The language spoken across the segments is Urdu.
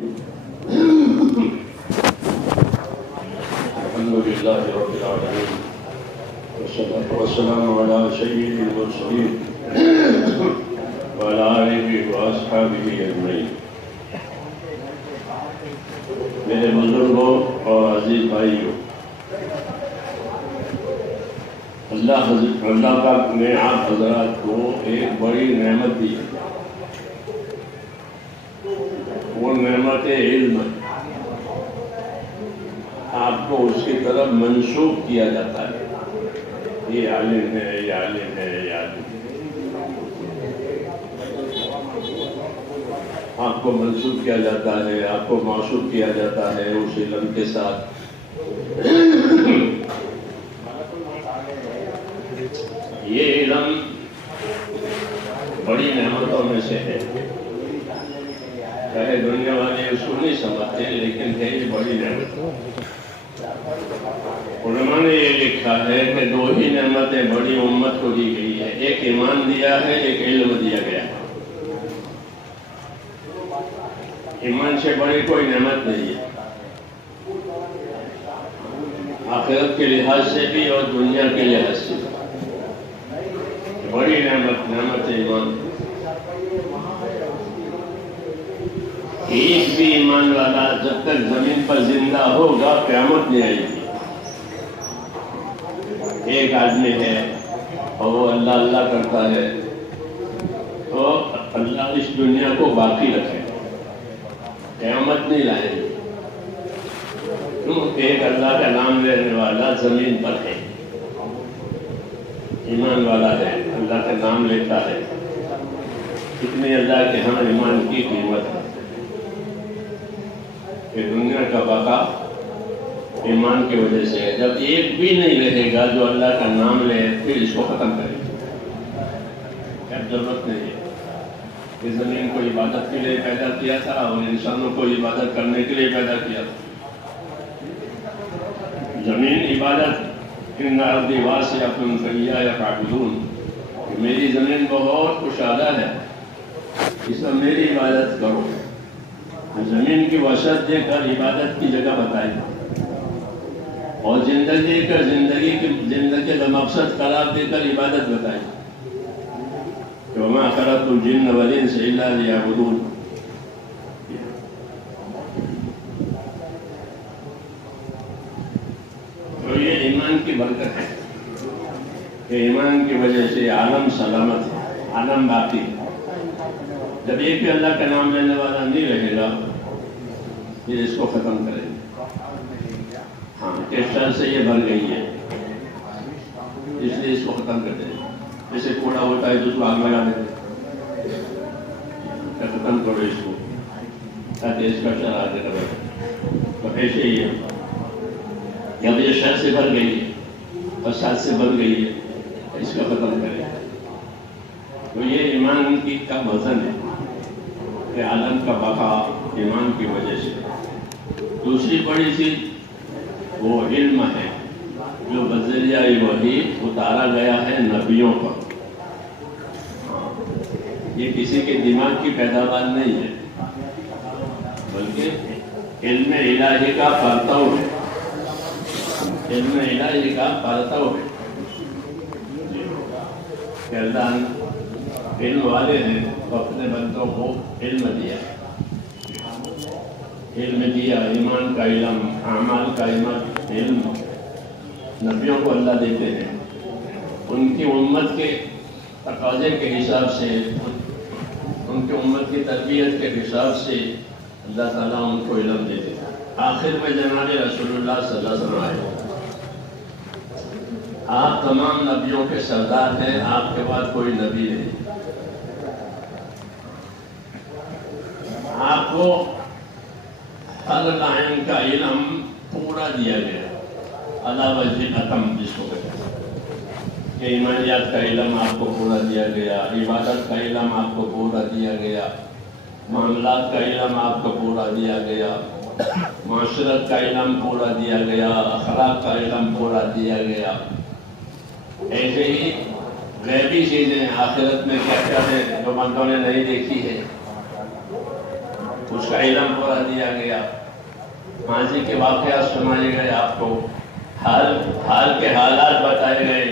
الحمد لله رب العالمين والصلاة والسلام على سيد المرسلين وعلى آله وأصحابه أجمعين۔ میرے بزرگوں اور عزیز بھائیوں، اللہ پاک نے آپ حضرات کو ایک بڑی نعمت دی، وہ نعمت علم۔ آپ کو اس کی طرف منسوب کیا جاتا ہے، یہ عالم ہے، یہ عالم ہے، یہ عالم ہے۔ آپ کو منسوب کیا جاتا ہے، آپ کو موصوف کیا جاتا ہے اس علم کے ساتھ۔ یہ علم بڑی نعمتوں میں سے ہے، چاہے دنیا والے اس کو نہیں سمجھتے، لیکن ہے یہ بڑی نعمت۔ علماء نے یہ لکھا ہے کہ دو ہی نعمتیں بڑی امت کو دی گئی ہے، ایک ایمان دیا ہے، ایک علم دیا گیا ہے۔ ایمان سے بڑی کوئی نعمت نہیں ہے، آخرت کے لحاظ سے بھی اور دنیا کے لحاظ سے بھی بڑی نعمت ایمان۔ ایک بھی ایمان والا جب تک زمین پر زندہ ہوگا قیامت نہیں آئے گی۔ ایک آدمی ہے اور وہ اللہ اللہ کرتا ہے تو اللہ اس دنیا کو باقی رکھے، قیامت نہیں لائے گی۔ ایک اللہ کا نام لینے والا زمین پر ہے، ایمان والا ہے، اللہ کا نام لیتا ہے، اتنی اللہ کے ہاں ایمان کی قیمت ہے کہ دنیا کا بقا ایمان کی وجہ سے ہے۔ جب ایک بھی نہیں رہے گا جو اللہ کا نام لے، پھر اس کو ختم کرے گا۔ اب ضرورت نہیں ہے۔ یہ زمین کو عبادت کے لیے پیدا کیا تھا اور انسانوں کو عبادت کرنے کے لیے پیدا کیا تھا۔ زمین عبادت، ان ارضی واسعۃ فإیایا فاعبدون، میری زمین بہت کشادہ ہے، اس میں میری عبادت کرو۔ زمین کی وسعت دے کر عبادت کی جگہ بتائی اور زندگی کا مقصد قرار دے کر عبادت بتائی۔ وما خلقت الجن والانس الا ليعبدون۔ تو یہ ایمان کی برکت ہے کہ ایمان کی وجہ سے عالم سلامت ہے، عالم باقی ہے۔ جب ایک بھی اللہ کا نام لینے والا نہیں رہے گا، پھر اس کو ختم کریں گے۔ ہاں، شر سے یہ بھر گئی ہے، اس لیے اس کو ختم کر دیں۔ جیسے کوڑا ہوتا ہے تو اس کو آگ لگا دیتے، ختم کرو اس کو تاکہ اس کا شر آگے نہ بڑھے۔ تو ایسے ہی ہے، جب یہ شر سے بھر گئی ہے، فساد سے بھر گئی ہے، اس کو ختم کریں۔ تو یہ ایمان کی کا وزن ہے کہ عالم کا بقا ایمان کی وجہ سے۔ دوسری بڑی چیز وہ علم ہے جو بذریعہ وحی اتارا گیا ہے نبیوں پر۔ یہ کسی کے دماغ کی پیداوار نہیں ہے، بلکہ علم الہی کا پرتو ہے، علم الہی کا پرتو ہے کہ اللہ علم والے ہیں تو اپنے بندوں کو علم دیا، ایمان کا علم، اعمال کا علم نبیوں کو اللہ دیتے ہیں۔ ان کی امت کے تقاضے کے حساب سے، ان کی امت کی تربیت کے حساب سے اللہ تعالیٰ ان کو علم دیتے ہیں۔ آخر میں جناب رسول اللہ صلی اللہ علیہ وسلم آئے۔ آپ تمام نبیوں کے سردار ہیں، آپ کے بعد کوئی نبی نہیں۔ آپ کو ہر لائن کا علم پورا دیا گیا، علی وجہ اتم جس کو کہتے ہیں کہ ایمانیات کا علم آپ کو پورا دیا گیا، عبادت کا علم آپ کو پورا دیا گیا، معاملات کا علم آپ کو پورا دیا گیا، معاشرت کا علم پورا دیا گیا، اخلاق کا علم پورا دیا گیا۔ ایسے ہی غیبی چیزیں آخرت میں کیا کیا ہے جو بندوں نے نہیں دیکھی ہے، اس کا علم پورا دیا گیا، ماضی کے واقعات سنائے گئے آپ کو، حال کے حالات بتائے گئے،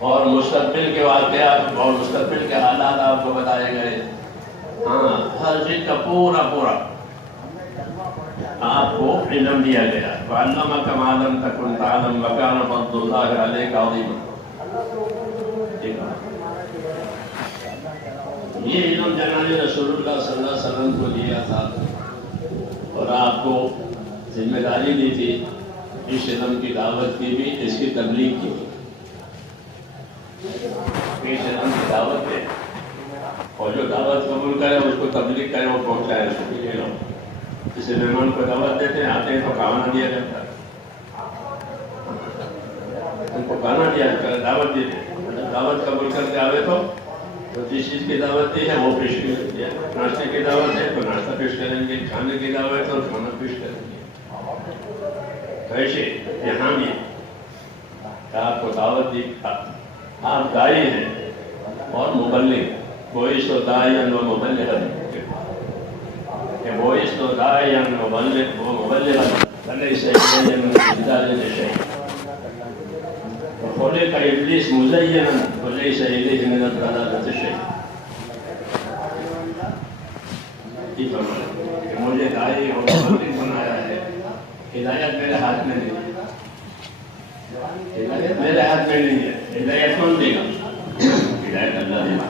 اور مستقبل کے واقعات اور مستقبل کے حالات آپ کو بتائے گئے۔ ہاں، ہر چیز کا پورا آپ کو علم دیا گیا۔ وَعَلَّمَكَ مَا لَمْ تَكُنْ تَعْلَمْ وَكَانَ فَضْلُ اللَّهِ عَلَيْكَ عَظِيمًا۔ یہ علم جناب رسول اللہ صلی اللہ علیہ وسلم کو دیا تھا، اور آپ کو ذمہ داری دی تھی اس علم کی دعوت کی بھی، اس کی تبلیغ کی بھی۔ اس علم کی دعوت ہے، اور جو دعوت قبول کرے اس کو تبلیغ کرے، وہ پہنچائے اس کو۔ یہ لوگ جسے مہمان کو دعوت دیتے ہیں، آتے ہیں تو کھانا دیا جاتا ہے، ان کو کھانا دیا جاتا ہے، دعوت دیتے ہیں۔ دعوت قبول کر کے آوے تو جس چیز کی دعوت دی ہے وہ پیش کریں گے۔ ناشتے کی دعوت ہے تو ناشتہ پیش کریں گے، کھانے کی دعوت ہے تو کھانا پیش کریں گے۔ تو ایسے یہاں بھی آپ کو دعوت دی، آپ دائی ہیں اور مبلغ، بوئس و داعیاً و مبلغاً، کہ بوئس و داعیاً و مبلغاً فلیس الیہ من الجدال شیء، وخلق ابلیس مزینا فلیس الیہ من الضلالۃ شیء۔ یہ فرمایا کہ مجھے داعی اور مبلغ بنایا ہے، ہدایت میرے ہاتھ میں نہیں ہے، ہدایت میرے ہاتھ میں نہیں ہے۔ ہدایت کون دے گا؟ ہدایت اللہ دے گا۔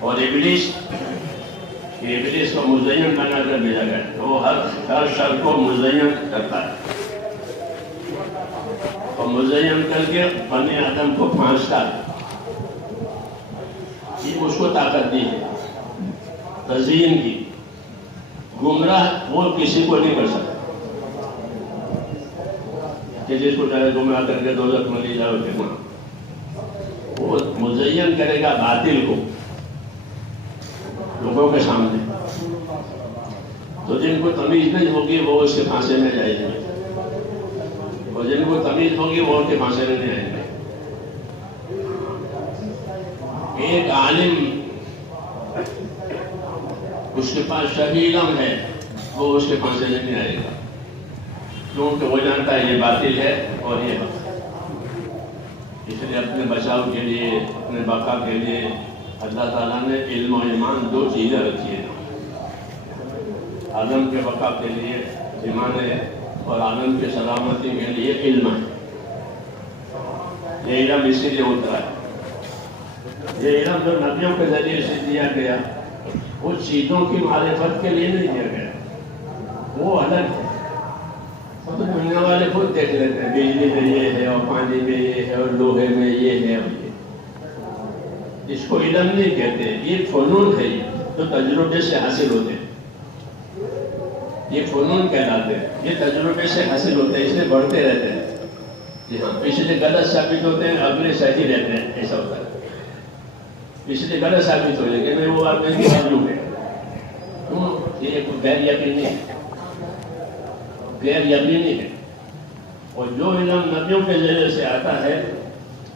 اور ابلیس کو مزین بنا کر بھیجا گیا، تو وہ ہر شر کو مزین کرتا ہے، اور مزین کر کے بنی آدم کو پھانستا ہے۔ یہ اس کو طاقت دی ہے تزئین کی۔ گمراہ وہ کسی کو نہیں کر سکتا کہ جس کو چاہے گمراہ کر کے دوزخ میں لے جاؤ کہ وہ مزین کرے گا باطل کو لوگوں کے سامنے، تو جن کو تمیز نہیں ہوگی وہ اس کے پھانسے میں جائیں گے، اور جن کو تمیز ہوگی وہ ان کے پھانسے میں نہیں آئیں گے۔ ایک عالم اس کے پاس شرعی علم ہے، وہ اس کے پھانسے میں نہیں آئے گا، کیونکہ وہ جانتا ہے یہ باطل ہے اور یہ حق ہے۔ اس لیے اپنے بچاؤ کے لیے، اپنے بقا کے لیے اللہ تعالیٰ نے علم و ایمان دو چیزیں رکھی ہیں۔ عالم کے بقا کے لیے ایمان ہے، اور عالم کی سلامتی کے لیے علم ہے۔ یہ علم اسی لیے ہوتا ہے، یہ علم جو نبیوں کے ذریعے سے دیا گیا وہ چیزوں کی معرفت کے لیے نہیں دیا گیا، وہ الگ ہے۔ تو دنیا والے خود دیکھ لیتے ہیں، بجلی میں یہ ہے، اور پانی میں یہ ہے، اور لوہے میں یہ ہے، اور یہ۔ اس کو علم نہیں کہتے، یہ فنون ہے جو تجربے سے حاصل ہوتے ہیں، یہ فنون کہلاتے ہیں، یہ تجربے سے حاصل ہوتے ہیں، اس لیے بڑھتے رہتے ہیں۔ جی ہاں، پچھلے غلط ثابت ہوتے ہیں، اگلے صحیح رہتے ہیں، ایسا ہوتا ہے۔ پچھلے غلط ثابت ہو لیکن میں وہ آدمی کی معلوم ہے، یہ غیر یقینی ہے، غیر یقینی ہے۔ اور جو علم نبیوں کے ذریعے سے آتا ہے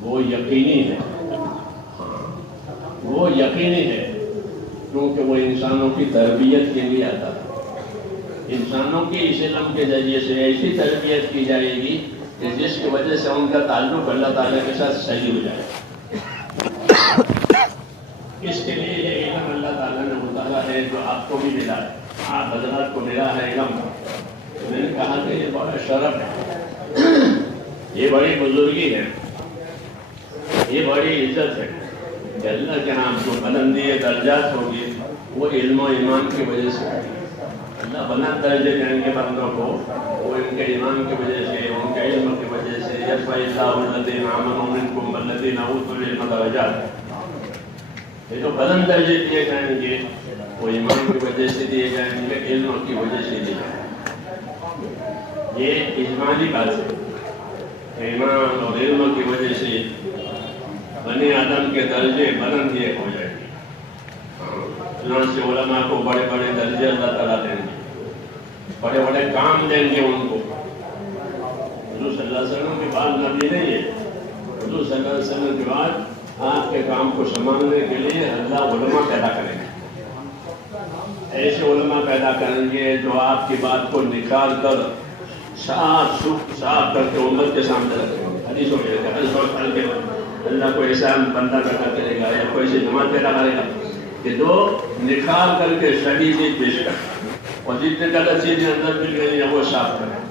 وہ یقینی ہے، وہ یقینی ہے، کیونکہ وہ انسانوں کی تربیت کے لیے آتا ہے۔ انسانوں کی اس علم کے ذریعے سے ایسی تربیت کی جائے گی کہ جس کی وجہ سے ان کا تعلق اللہ تعالیٰ کے ساتھ صحیح ہو جائے۔ اس کے لیے یہ علم اللہ تعالیٰ نے مطالعہ ہے جو آپ کو بھی ملا ہے، آپ حضرات کو ملا ہے علم۔ میں نے کہا کہ یہ بڑا شرف ہے، یہ بڑی بزرگی ہے، یہ بڑی عزت ہے کہ اللہ کے ہاں جو بلندی درجات ہوگی وہ علم و ایمان کی وجہ سے ہوگی۔ اللہ بلند درجے دیں گے بندوں کو، وہ ان کے ایمان کی وجہ سے، ان کے علم کی وجہ سے۔ یرفع اللہ الذین آمنوا منکم والذین اوتوا العلم درجات، یہ جو بلند درجے دیے جائیں گے وہ ایمان کی وجہ سے دیے جائیں گے، علم کی وجہ سے دیے جائیں گے۔ یہ اجمالی بات ہے، ایمان اور علم کی وجہ سے بنی آدم کے درجے بلند یہ ہو جائیں گے۔ چنانچہ علماء کو بڑے بڑے درجے اللہ تعالیٰ دیں گے، بڑے بڑے کام دیں گے ان کو۔ حضور صلی اللہ علیہ وسلم کے بعد نبی نہیں ہے، حضور صلی اللہ علیہ وسلم کے بعد آپ کے کام کو سنبھالنے کے لیے اللہ علماء پیدا کریں گے، ایسے علماء پیدا کریں گے جو آپ کی بات کو نکال کر صاف کر کے امت کے سامنے رکھیں گے. حدیثوں میں ہے ہر 100 سال کے بعد اللہ کو ایسا بندہ پیدا کرے گا یا کوئی ایسی جماعت پیدا کرے گا کہ جو نکال کر کے صحیح چیز پیش کرے اور جتنے غلط چیزیں اندر مل گئی ہیں وہ صاف کرے.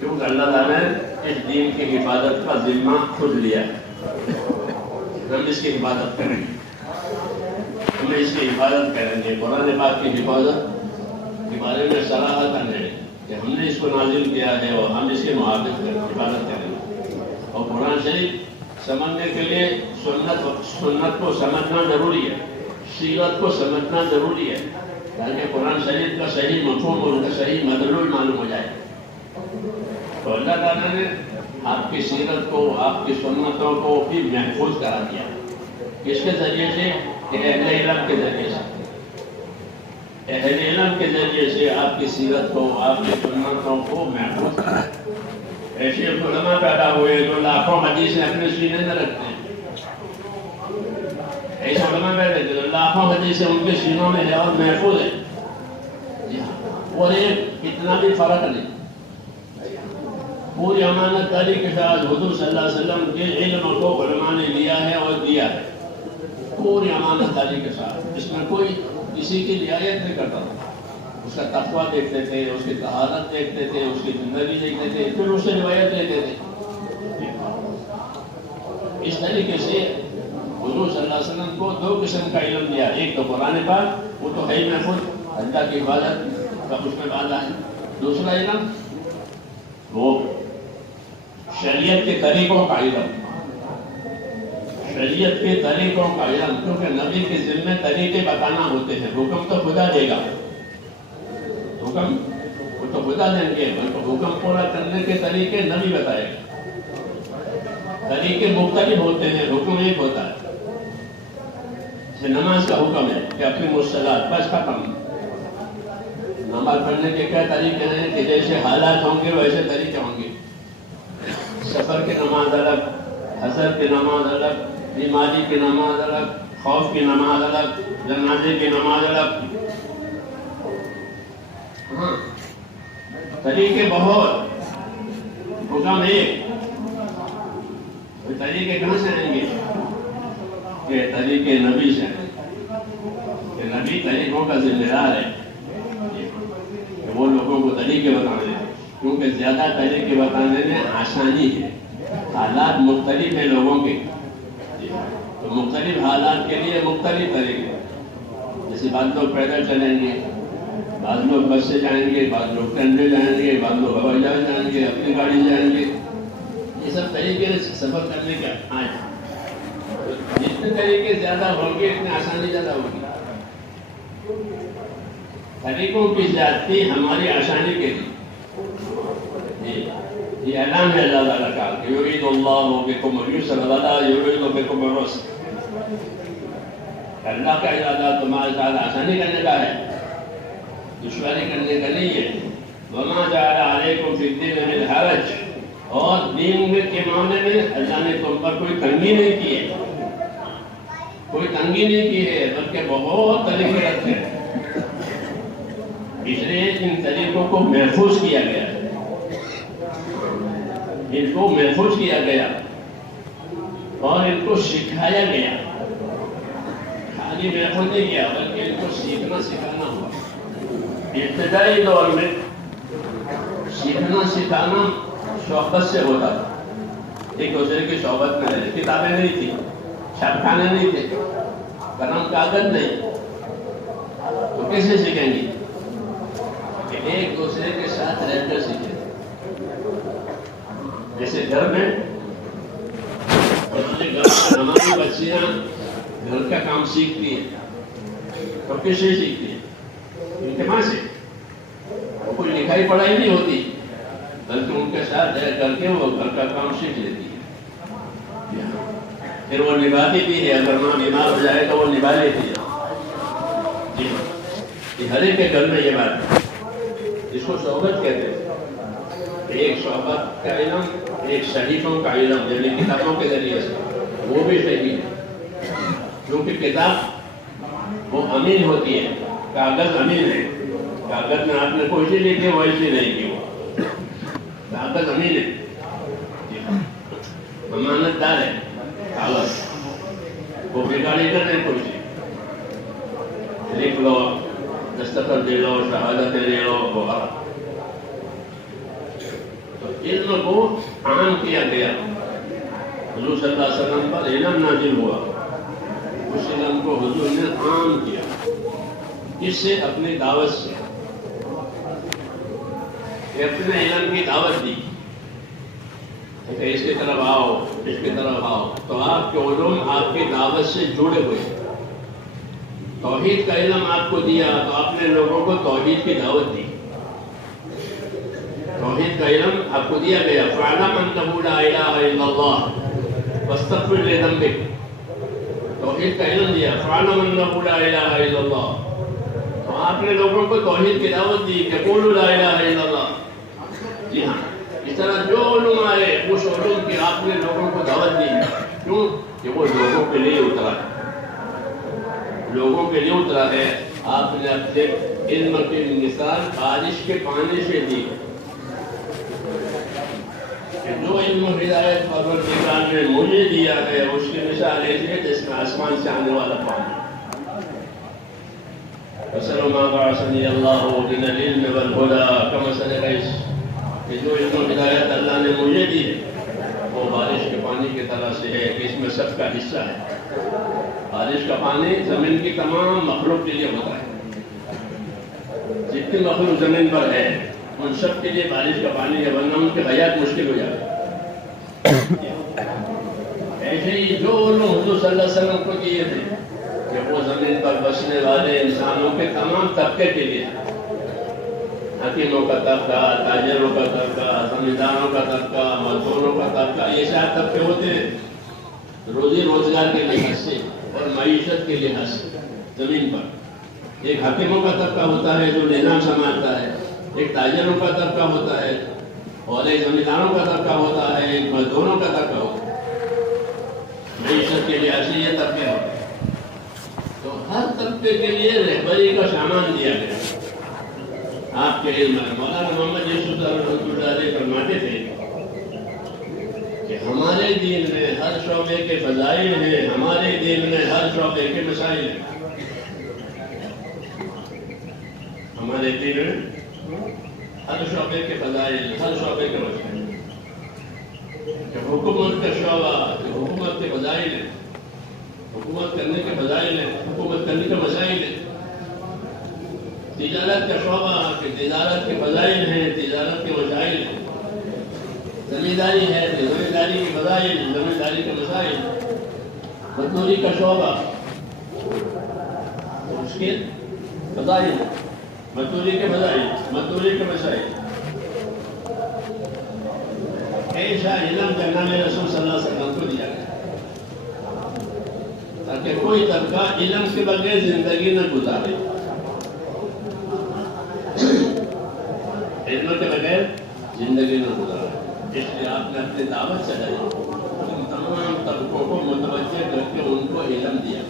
کیونکہ اللہ تعالیٰ نے اس دین کی حفاظت کا ذمہ خود لیا ہے. ہم اس کی حفاظت کریں گے, ہمیں اس کی حفاظت کریں گے. قرآن پاک کی حفاظت کے بارے میں صراحتاً ہے کہ ہم نے اس کو نازل کیا ہے اور ہم اس کے حفاظت کریں گے. اور قرآن شریف سمجھنے کے لیے سنت کو سمجھنا ضروری ہے, سیرت کو سمجھنا ضروری ہے, تاکہ قرآن شریف کا صحیح مفہوم اور ان کا صحیح مدلول معلوم ہو جائے. تو اللہ تعالیٰ نے آپ کی سیرت کو, آپ کی سنتوں کو بھی محفوظ کرا دیا. کس کے ذریعے سے؟ اہل علم کے ذریعے سے. اہل علم کے ذریعے سے آپ کی سیرت کو, آپ کی سنتوں کو محفوظ کرا. ایسے علماء پیدا ہوئے جو لاکھوں حدیثیں اپنے سینے میں رکھتے ہیں. ایسے علماء پیدا ہوئے جو لاکھوں حدیثیں ان کے سینوں میں ہے اور محفوظ ہے. اور ایک اتنا بھی فرق نہیں. پوری امانت داری کے ساتھ حضور صلی اللہ علیہ وسلم کے علم کو علماء نے لیا ہے اور دیا ہے. پوری امانت داری کے ساتھ. اس میں کوئی کسی کی رعایت نہیں کرتا. اس کا تقویٰ دیکھتے تھے, اس کی طہارت دیکھتے تھے, اس کی زندگی دیکھتے تھے, پھر اس سے روایت لیتے تھے. اس طریقے سے حضور صلی اللہ علیہ وسلم کو 2 قسم کا علم دیا. ایک تو قرآن پاک, وہ تو ہے ہی محفوظ, اللہ کی عبادت کا اس میں وعدہ ہے. دوسرا علم وہ شریعت کے طریقوں کا علم. شریعت کے طریقوں کا علم, کیونکہ نبی کے ذمہ طریقے بتانا ہوتے ہیں. حکم تو خدا دے گا, حکم وہ تو خدا دیں گے, حکم پورا کرنے کے طریقے نبی بتائے گا. طریقے مختلف ہوتے ہیں, حکم ایک ہوتا ہے. نماز کا حکم ہے کہ اپنی مصلات بس ختم. نماز پڑھنے کے کیا طریقے ہیں کہ جیسے حالات ہوں گے ویسے طریقے ہوں گے. سفر کی نماز الگ, حضر کی نماز الگ, بیماری کی نماز الگ, خوف کی نماز الگ, جنازے کی نماز الگ. ہاں طریقے بہت, حکم ایک. طریقے کہاں سے آئیں گے؟ کہ طریقے نبی سے آئیں گے. کہ نبی طریقوں کا ذمہ دار ہے, وہ لوگوں کو طریقے بتانے ہیں. کیونکہ زیادہ طریقے بتانے میں آسانی ہے. حالات مختلف ہیں لوگوں کے, تو مختلف حالات کے لیے مختلف طریقے. جیسے بعض لوگ پیدل چلیں گے, بعض لوگ بس سے جائیں گے, بعض لوگ ٹرین سے جائیں گے, بعض لوگ ہوائی جہاز جائیں گے, اپنی گاڑی سے جائیں گے. یہ سب طریقے سفر کرنے کے آج جتنے طریقے زیادہ ہوں گے اتنی آسانی زیادہ ہوگی. طریقوں کی زیادتی ہماری آسانی کے لیے. یہ اعلان ہے اللہ تعالیٰ کا کہ یرید اللہ بکم الیسر ولا یرید بکم العسر. اللہ کا ارادہ تمہارے ساتھ آسانی کرنے کا ہے, دشواری کرنے کا نہیں ہے. وما جعل علیکم فی الدین من حرج, اور دین کے معاملے میں اللہ نے تم پر کوئی تنگی نہیں کی ہے. کوئی تنگی نہیں کی ہے, بلکہ بہت طریقے رکھتے ہیں. اس لیے ان طریقوں کو محفوظ کیا گیا ہے, ان کو محفوظ کیا گیا اور ان کو سکھایا گیا. خالی محفوظ نہیں کیا بلکہ ان کو سیکھنا سکھانا ہوا. ابتدائی دور میں سیکھنا سکھانا صحبت سے ہوتا تھا. ایک دوسرے کی صحبت میں رہے, کتابیں نہیں تھی, چھپخانے نہیں تھے, قلم کاغذ نہیں, تو کیسے سیکھیں گے؟ کہ ایک دوسرے کے ساتھ رہ کر سیکھیں. جیسے گھر میں ہماری بچیاں گھر کا کام سیکھتی ہیں, تو کیسے سیکھتی ہیں؟ ان کے ماں سے. کوئی لکھائی پڑھائی نہیں ہوتی, بلکہ ان کے ساتھ رہ کر کے وہ گھر کا کام سیکھ لیتی ہے. پھر وہ نبھاتی بھی ہے, اگر ماں بیمار ہو جائے تو وہ نبھا لیتی ہے. جی یہ ہر ایک کے گھر میں یہ بات ہے. اس کو صحبت کہتے ہیں. ایک صحبت کا علم, ایک شریفوں کا علم, یعنی کتابوں کے ذریعے سے, وہ بھی صحیح ہے. کیونکہ کتاب وہ امین ہوتی ہے, کاغذ امین ہے، کاغذ میں آپ نے کوشش نہیں کی، ویسے نہیں کی، وہ کاغذ امین ہے، امانت دار ہے کاغذ، وہ بگاڑی کر نہیں کوشش، لکھ لو، دستخط دے لو، شہادت دے لو، وغیرہ. تو علم کو عام کیا گیا، حضور صلی اللہ علیہ وسلم پر علم نازل ہوا، اس علم کو حضور نے عام کیا، اس سے اپنی دعوت سے اپنے علم کی دعوت دی کہ اس کی طرف آؤ، اس کی طرف آؤ. تو آپ کے علوم آپ کی دعوت سے جڑے ہوئے. توحید کا علم آپ کو دیا تو آپ نے لوگوں کو توحید کی دعوت دی. توحید کا علم آپ کو دیا گیا، فَاعْلَمْ أَنَّهُ لَا إِلَهَ إِلَّا اللَّهُ وَاسْتَغْفِرْ لِذَنبِكَ. توحید کا علم دیا، فَاعْلَمْ أَنَّهُ لَا إِلَهَ إِلَّا اللَّهُ. تو آپ نے لوگوں کو توحید کی دعوت دی کہ قولوا لا الہ الا اللہ. جی ہاں، اس طرح جو علوم آئے اس علوم کی آپ نے لوگوں کو دعوت دی. کیوں کہ وہ لوگوں کے لیے اترا ہے، لوگوں کے لیے اترا ہے. آپ نے اپنے علم کی مثال بارش کے پانی سے دی. جو علم و ہدایت پروردگار نے مجھے دیا ہے اس کی مثال ایسی ہے جس میں آسمان سے آنے والا پانی. مثل ما بعثني الله من العلم والهدى كمثل غيث. کہ جو علم و ہدایت اللہ نے مجھے دی ہے وہ بارش کے پانی کی طرح سے ہے کہ اس میں سب کا حصہ ہے. بارش کا پانی زمین کی تمام مخلوق کے لیے ہوتا ہے. جتنی مخلوق زمین پر ہے ان سب کے لیے بارش کا پانی ہے، ورنہ ان کی حیات مشکل ہو جاتی ہے. ایسے ہی جو علوم حضور صلی اللہ علیہ وسلم کو دیے تھے کہ وہ زمین پر بسنے والے انسانوں کے تمام طبقے کے لیے، حکیموں کا طبقہ، تاجروں کا طبقہ، زمینداروں کا طبقہ، مزدوروں کا طبقہ، یہ سارے طبقے ہوتے ہیں روزی روزگار کے لحاظ سے اور معیشت کے لحاظ سے زمین پر. ایک حکیموں کا طبقہ ہوتا ہے جو نظام سنبھالتا ہے، ایک تاجروں کا طبقہ ہوتا ہے، اور ایک زمینداروں کا طبقہ ہوتا ہے، ایک مزدوروں کا طبقہ ہوتا ہے. معیشت کے لحاظ سے یہ طبقے ہوتے ہیں. تو ہر طبقے کے لیے رہبری کا سامان دیا گیا. آپ کے علم میں مولانا محمد یوسف رحمۃ اللہ علیہ فرماتے تھے کہ ہمارے دین میں ہر شعبے کے فضائل ہیں، ہمارے دین میں ہر شعبے کے مسائل ہیں. ہمارے دین میں ہر شعبے کے فضائل، ہر شعبے کے مسائل. کہ حکومت کا شعبہ، حکومت کے فضائل ہیں، حکومت کرنے کے فضائل ہیں، حکومت کرنے کے مسائل ہیں. تجارت کا شعبہ کہ تجارت کے فضائل ہیں، تجارت کے مسائل ہیں. زمینداری ہے کہ زمینداری کے فضائل، زمینداری کے مسائل. مزدوری کا شعبہ اس کے فضائل، مزدوری کے فضائل، مزدوری کے مسائل. ایسا علم جناب رسول صلی اللہ علیہ وسلم کو دیا گیا تاکہ کوئی طبقہ علم کے بغیر زندگی نہ گزارے. علم کے بغیر زندگی نہ گزارے. اس لیے آپ نے اپنی دعوت سے ان تمام طبقوں کو متوجہ کر کے ان کو علم دیا.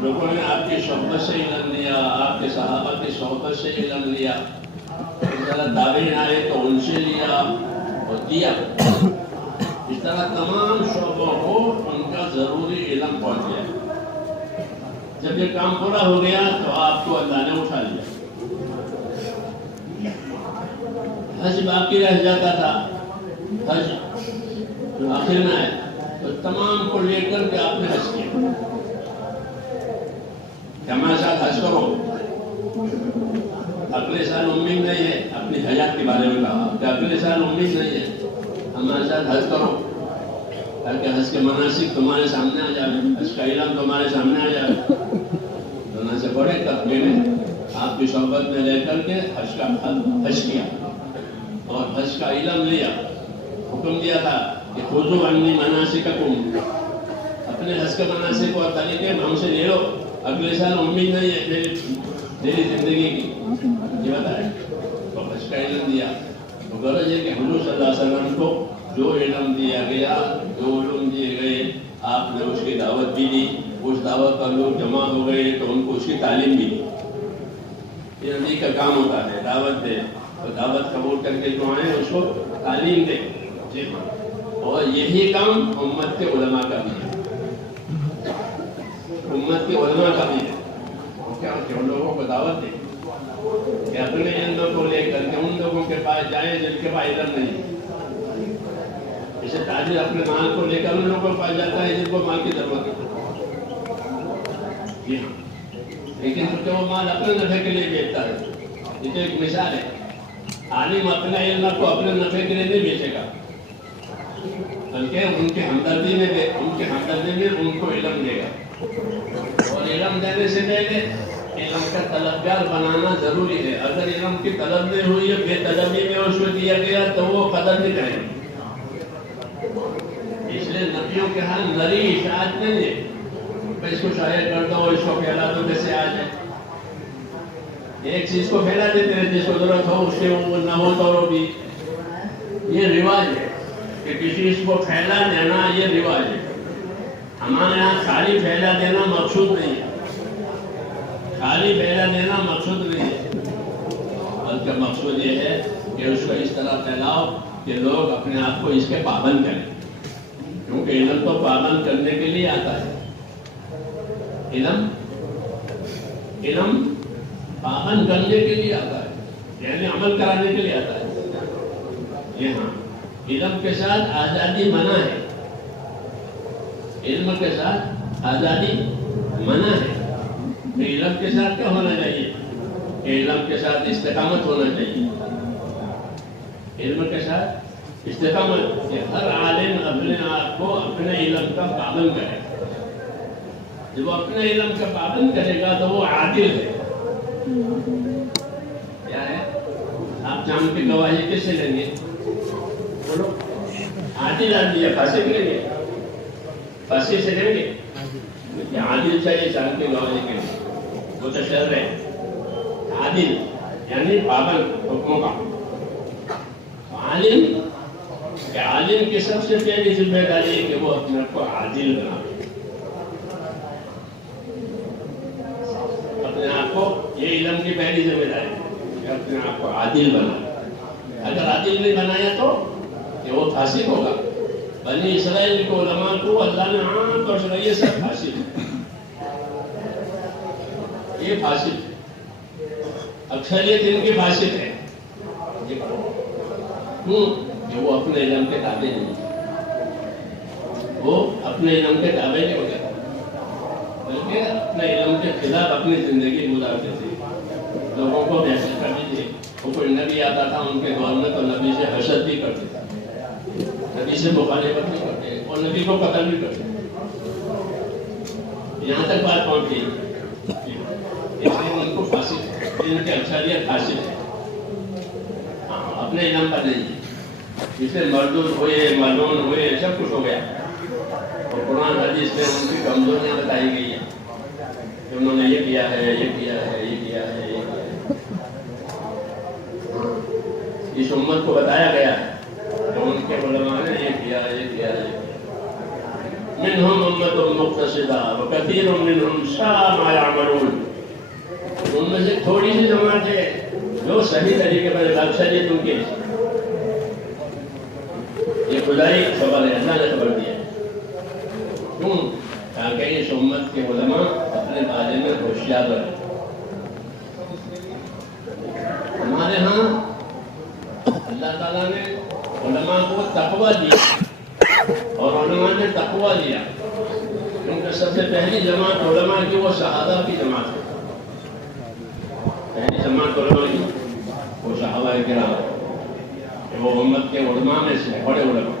لوگوں نے آپ کی صحبت سے علم لیا، آپ کے صحابہ کی صحبت سے علم لیا. اس طرح تابعین آئے تو ان سے لیا اور دیا. اس طرح تمام شعبوں کو ان کا ضروری علم پہنچ گیا. جب یہ کام پورا ہو گیا تو آپ کو اللہ نے اٹھا لیا. حج باقی رہ جاتا تھا، حج جو آخر میں آئے تو تمام کو لے کر کے آپ نے حج کیا کہ ہمارے ساتھ حج کرو. اگلے سال امید نہیں ہے، اپنی حیات کے بارے میں کہا کہ اگلے سال امید نہیں ہے، ہمارے ساتھ حج کرو تاکہ حج کے مناسک تمہارے سامنے آ جائے، حج کا علم تمہارے سامنے آ جائے. تو سے بڑے طبقے میں آپ کی صحبت میں رہ کر کے حج کیا اور حج کا علم لیا. حکم دیا تھا کہ خذوا عنی مناسککم، اپنے حج کے مناسک اور طریقے ہم سے لے لو، اگلے سال امید نہیں ہے میری زندگی کی. یہ بتائیں تو حج کا علم دیا. تو غرض ہے کہ حضور صلی اللہ علیہ وسلم کو جو علم دیا گیا، جو علوم دیے گئے، آپ نے اس کی دعوت بھی دی. کچھ دعوت پر لوگ جمع ہو گئے تو ان کو اس کی تعلیم بھی دی. یہ نبی کا کام ہوتا ہے دعوت دے تو دعوت قبول کر کے جو آئیں اس کو تعلیم دے. جی ہاں, اور یہی کام امت کے علماء کا بھی ہے. امت کے علماء کا بھی ہے کیا ان لوگوں کو دعوت دے کہ اپنے علم کو لے کر کے ان لوگوں کے پاس جائیں جن کے پاس علم نہیں. جیسے تاجر اپنے مال کو لے کر ان لوگوں کے پاس جاتا ہے جن کو مال کی ضرورت ہے. جی ہاں, لیکن کیونکہ وہ مال اپنے نفع کے لیے بیچتا ہے. یہ تو ایک مثال ہے. عالم اپنے علم کو اپنے نفع کے لیے نہیں بیچے گا بلکہ ان کے ہمدردی میں ان کو علم دے گا. اور علم دینے سے پہلے علم کا طلبگار بنانا ضروری ہے. اگر علم کی طلب نہیں ہوئی ہے بے طلبی میں اس کو دیا گیا تو وہ قدر نہیں کرے گا. اس لیے نبیوں کے ہاں نری اشاعت نہیں ہے. اس کو شاید کر دو اس کو پھیلا دو جیسے آج ہے. ایک چیز کو پھیلا دیتے ہیں جس کو ضرورت ہو اس سے وہ نہ ہو تو بھی. یہ رواج ہے کہ کسی چیز کو پھیلا دینا یہ رواج ہے. ہمارے یہاں خالی پھیلا دینا مقصود نہیں ہے. خالی پھیلا دینا مقصود نہیں ہے بلکہ مقصود یہ ہے کہ اس کو اس طرح پھیلاؤ کہ لوگ اپنے آپ کو اس کے پابند کریں. کیونکہ علم تو پابند کرنے کے لیے آتا ہے. علم پابند کرنے کے لیے آتا ہے یعنی عمل کرانے کے لیے آتا ہے. جی ہاں, علم کے ساتھ آزادی منع ہے. علم کے ساتھ آزادی منع ہے. علم کے ساتھ کیا ہونا چاہیے؟ علم کے ساتھ استقامت ہونا چاہیے. علم کے ساتھ استقامت کہ ہر عالم اپنے آپ کو اپنے علم کا پابند کرے. جب وہ اپنے علم کا پابند کرے گا تو وہ عادل ہے. کیا ہے؟ آپ جان کی گواہی کس سے لیں گے؟ بولو. عادل آدمی ہے فاسق لیں گے؟ فاسق سے لیں گے؟ عادل چاہیے جان کی گواہی کے لیے. وہ تو شرط ہے. عادل یعنی پابند حکموں کا. عالم کی سب سے پہلی ذمہ داری ہے کہ وہ اپنے آپ کو عادل بنا. اپنے آپ کو یہ علم کی پہلی ذمہ داری ہے کہ اپنے آپ کو عادل بنا. اگر عادل نہیں بنایا تو کہ وہ فاسق ہوگا. بنی اسرائیل کو علماء کو اللہ نے عام طور سے یہ سب فاسق ہے. یہ فاسق ہے. اکثریت ان کی فاسق ہے. کہ وہ اپنے علم کے تابع نہیں. وہ اپنے علم کے تابع نہیں ہوتے بلکہ اپنے علم کے خلاف اپنی زندگی گزارتے تھے. لوگوں کو محسوس کرتے تھے. وہ کوئی نبی آتا تھا ان کے دور میں تو نبی سے حسد بھی کرتے تھے, نبی سے مخالفت بھی کرتے اور نبی کو قتل بھی کرتے. یہاں تک بات پہنچ گئی. ان کو فاسق, ان کی اکثریت فاسق ہے. اپنے علم پر نہیں. اس سے مردود ہوئے, ملعون ہوئے, سب کچھ ہو گیا. اور قرآن حدیث میں ان کی کمزوریاں بتائی گئی ہیں کہ انہوں نے یہ کیا ہے, یہ کیا ہے, یہ کیا ہے, یہ کیا ہے. اس امت کو بتایا گیا ہے کہ ان کے علماء نے یہ کیا, یہ کیا, یہ کیا. منہم امت مقتصدہ وکثیر منہم ساء ما یعملون. ان میں سے تھوڑی سی جماعت ہے جو صحیح طریقے پر اکثریت ان کی. یہ خدائی خبر ہے, اللہ نے خبر دیا. کیوں؟ تاکہ اس امت کے علماء اپنے بارے میں ہوشیار رہے. ہمارے ہاں اللہ تعالیٰ نے علماء کو تقویٰ دیا اور علماء نے تقویٰ دیا. کیونکہ سب سے پہلی جماعت علماء کی وہ صحابہ کی جماعت ہے. پہلی جماعت علماء کی وہ صحابہ کرام, وہ امت کے علماء میں سے بڑے علماء.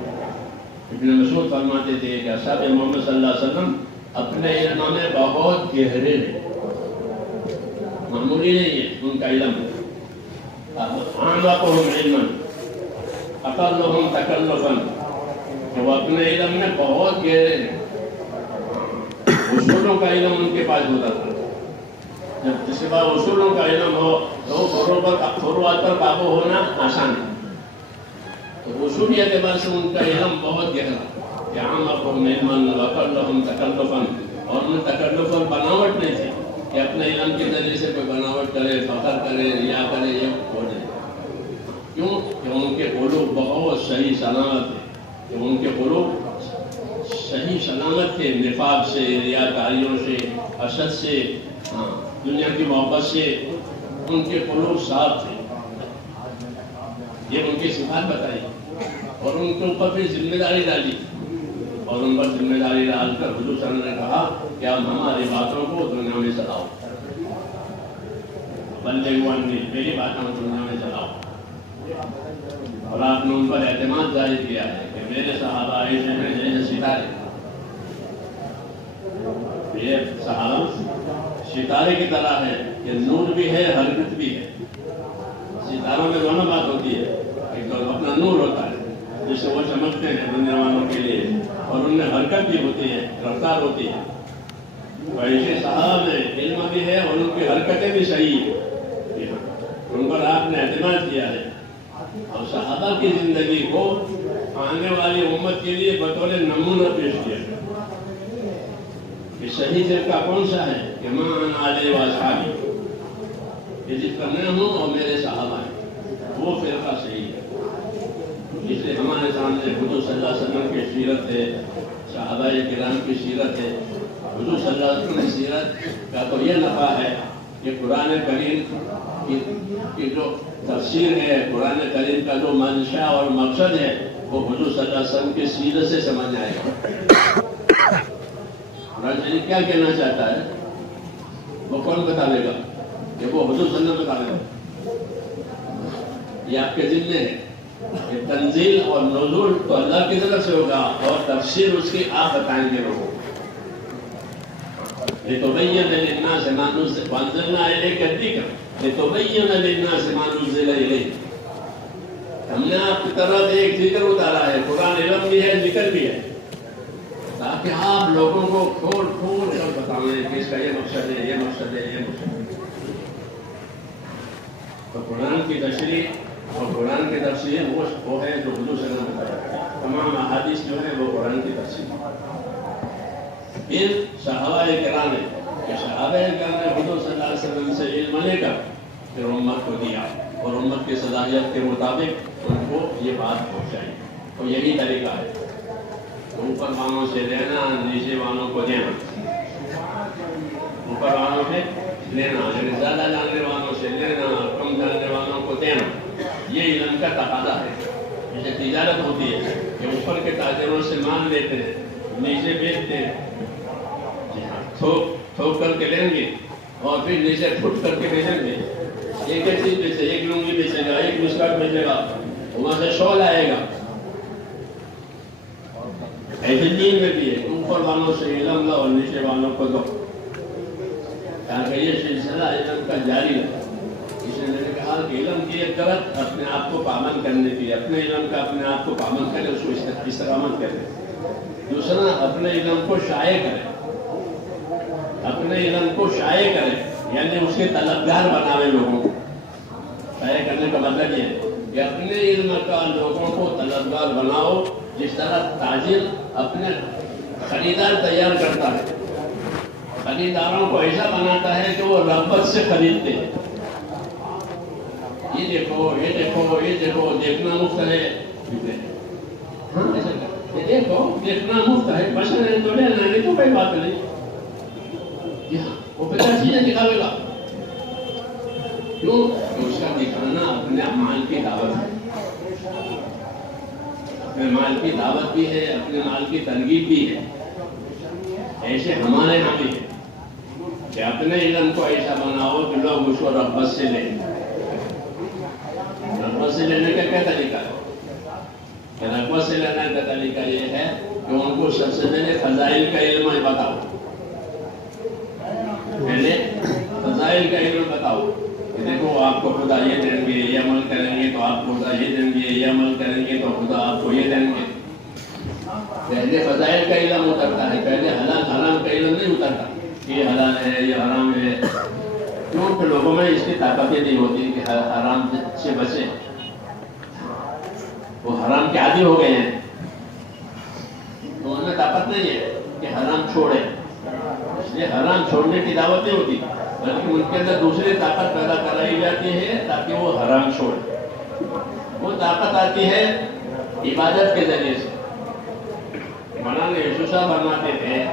ابن مسعود فرماتے تھے کہ اصحاب محمد صلی اللہ علیہ وسلم اپنے علم میں بہت گہرے ہیں, معمولی نہیں ہے ان کا علم. اعمقهم علما اقلهم تکلفا, وہ اپنے علم میں بہت گہرے ہیں. اصولوں کا علم ان کے پاس ہوتا تھا. جب کسی کا اصولوں کا علم ہو تو فروعات پر قابو ہونا آسان ہے. تو اصولی اعتبار سے ان کا علم بہت گہرا. اعمقهم علما واقلهم تکلفا, اور ان میں تکلف اور بناوٹ نہیں تھی کہ اپنے علم کے ذریعے سے کوئی بناوٹ کرے، فخر کرے، ریا کرے، یہ ہو جائے۔ کیوں کہ ان کے قلوب بہت صحیح سلامت تھے، کہ ان کے قلوب صحیح سلامت تھے نفاق سے، ریاکاریوں سے، حسد سے، دنیا کی محبت سے، ان کے قلوب صاف تھے۔ یہ ان کی صفات بتائی اور ان کے اوپر پھر ذمہ داری ڈالی، اور ان پر ذمہ داری ڈال کر حضور صلی اللہ علیہ وسلم نے کہا کہ اب ہماری باتوں کو دنیا میں چلاؤ، بلغوا عنی، میری باتوں کو دنیا میں چلاؤ۔ اور آپ نے ان پر اعتماد ظاہر کیا ہے کہ میرے صحابہ ایسے ہیں جیسے ستارے، یہ صحابہ ستارے کی طرح ہے کہ نور بھی ہے، حرکت بھی ہے۔ ستاروں میں دونوں بات ہوتی ہے، ایک تو اپنا نور ہوتا ہے جس سے وہ چمکتے ہیں دنیا والوں کے لیے، اور ان میں حرکت بھی ہوتی ہے، رفتار ہوتی ہے۔ ایسے صحابہ میں علم بھی ہے اور ان کی حرکتیں بھی صحیح ہیں، ان پر آپ نے اعتماد کیا ہے، اور صحابہ کی زندگی کو آنے والی امت کے لیے بطور نمونہ پیش کیا کہ صحیح طریقہ کون سا ہے کہ ماں انا علیہ واصحابی، کہ جس پر میں ہوں اور میرے صحابہ ہیں، وہ فرقہ صحیح ہے۔ اس لیے ہمارے سامنے حضور صلی اللہ علیہ وسلم کی سیرت ہے، صحابہ کرام کی سیرت ہے۔ حضور صلی اللہ علیہ وسلم کی سیرت کا تو یہ نفع ہے کہ قرآن کریم کی جو تفسیر ہے، قرآن کریم کا جو منشا اور مقصد ہے، وہ حضور صلی اللہ علیہ وسلم کی سیرت سے سمجھ آئے گا۔ قرآن شریف کیا کہنا چاہتا ہے وہ کون بتا دے گا؟ کہ وہ حضور صلی اللہ علیہ وسلم بتا دے گا۔ یہ آپ کے ذمہ ہے کہ تنزیل اور نزول تو اللہ کی طرف سے ہوگا، اور تفسیر اس کی آپ بتائیں گے لوگوں کو۔ لِتُبَيِّنَ لِلنَّاسِ مَا نُزِّلَ وَأَنزَلْنَا إِلَيْكَ الذِّكْرَ لِتُبَيِّنَ لِلنَّاسِ مَا نُزِّلَ إِلَيْهِمْ۔ ہم نے آپ کی طرف ایک ذکر اتارا ہے، قرآن علم بھی ہے، ذکر بھی ہے، تاکہ آپ لوگوں کو کھول کھول کر بتائیں کہ اس کا یہ مقصد ہے، یہ مقصد ہے، یہ مقصد ہے۔ تو قرآن کی تشریح اور قرآن کی تفسیر وہ ہے جو حضور صلی اللہ علیہ وسلم نے بتایا۔ تمام احادیث جو ہے وہ قرآن کی تفسیر۔ پھر صحابہ کرام نے کہ صحابہ کرام نے حضور صلی اللہ علیہ وسلم سے علم لے کر پھر امت کو دیا، اور امت کی صلاحیت کے مطابق ان کو یہ بات پہنچائی۔ تو یہی طریقہ ہے، اوپر والوں سے لینا، نیچے والوں کو دینا۔ اوپر والوں سے لینا یعنی زیادہ جاننے والوں سے لینا، کم جاننے والوں کو دینا، یہ علم کا تقاضا ہے۔ جیسے تجارت ہوتی ہے کہ اوپر کے تاجروں سے مال لیتے ہیں، نیچے بیچتے ہیں، تھوک کر کے لیں گے اور پھر نیچے پھٹ کر کے بیچیں گے۔ ایک ایک چیز بیچے، ایک لنگی بیچے گا، ایک مسکٹ بیچے گا، وہاں سے شال آئے گا۔ ایسے دین میں بھی ہے، اوپر والوں سے علم لو اور نیچے والوں کو دو، تاکہ یہ سلسلہ علم کا جاری رہے۔ اس نے کہا کہ علم کی ایک طرف اپنے آپ کو پابند کرنے کی، اپنے علم کا اپنے آپ کو پابند کرے، اس کو استقامت کرے۔ دوسرا اپنے علم کو شائع کرے، اپنے علم کو شائع کرے یعنی اس کے طلبگار بناوے لوگوں کو۔ شائع کرنے کا مطلب یہ ہے کہ اپنے علم کا لوگوں کو طلبگار بناؤ، جس طرح تاجر اپنے خریدار تیار کرتا ہے، خریداروں کو ایسا بناتا ہے کہ وہ رغبت سے خریدتے ہیں۔ یہ دیکھو، یہ دیکھو، یہ دیکھو، دیکھنا مفت ہے، ہاں ایسا یہ دیکھو، دیکھنا مفت ہے، پسند ہے تو لینا، نہیں تو کوئی بات نہیں۔ وہ 50 چیزیں دکھاوے گا، کیوں؟ کہ اس کا دکھانا اپنے مال کی دعوت ہے، اپنے مال کی دعوت بھی ہے، اپنے مال کی ترغیب بھی ہے۔ ایسے ہمارے یہاں بھی ہے کہ اپنے علم کو ایسا بناؤ کہ لوگ اس کو رغبت سے لیں۔ رغبت سے لینے کا کیا طریقہ ہے؟ کہ رغبت سے لینے کا طریقہ یہ ہے کہ ان کو سب سے پہلے فضائل کا علم بتاؤ، پہلے فضائل کا علم بتاؤ کہ دیکھو آپ کو خدا یہ دیں گے، یہ عمل کریں گے تو آپ کو خدا یہ دیں گے، یہ عمل کریں گے تو خدا آپ کو یہ دیں گے۔ پہلے فضائل کا علم اترتا ہے، پہلے حلال حرام کا علم نہیں اترتا کہ یہ حلال ہے یہ حرام ہے، کیونکہ لوگوں میں اس کی طاقت نہیں ہوتی کہ حرام سے بچے، وہ حرام کے عادی ہو گئے ہیں، تو ان میں طاقت نہیں ہے کہ حرام چھوڑے۔ اس لیے حرام چھوڑنے کی دعوت نہیں ہوتی، بلکہ ان کے اندر دوسری طاقت پیدا کرائی جاتی ہے تاکہ وہ حرام چھوڑے۔ وہ طاقت آتی ہے عبادت کے ذریعے سے۔ مولانا یسوع صاحب فرماتے تھے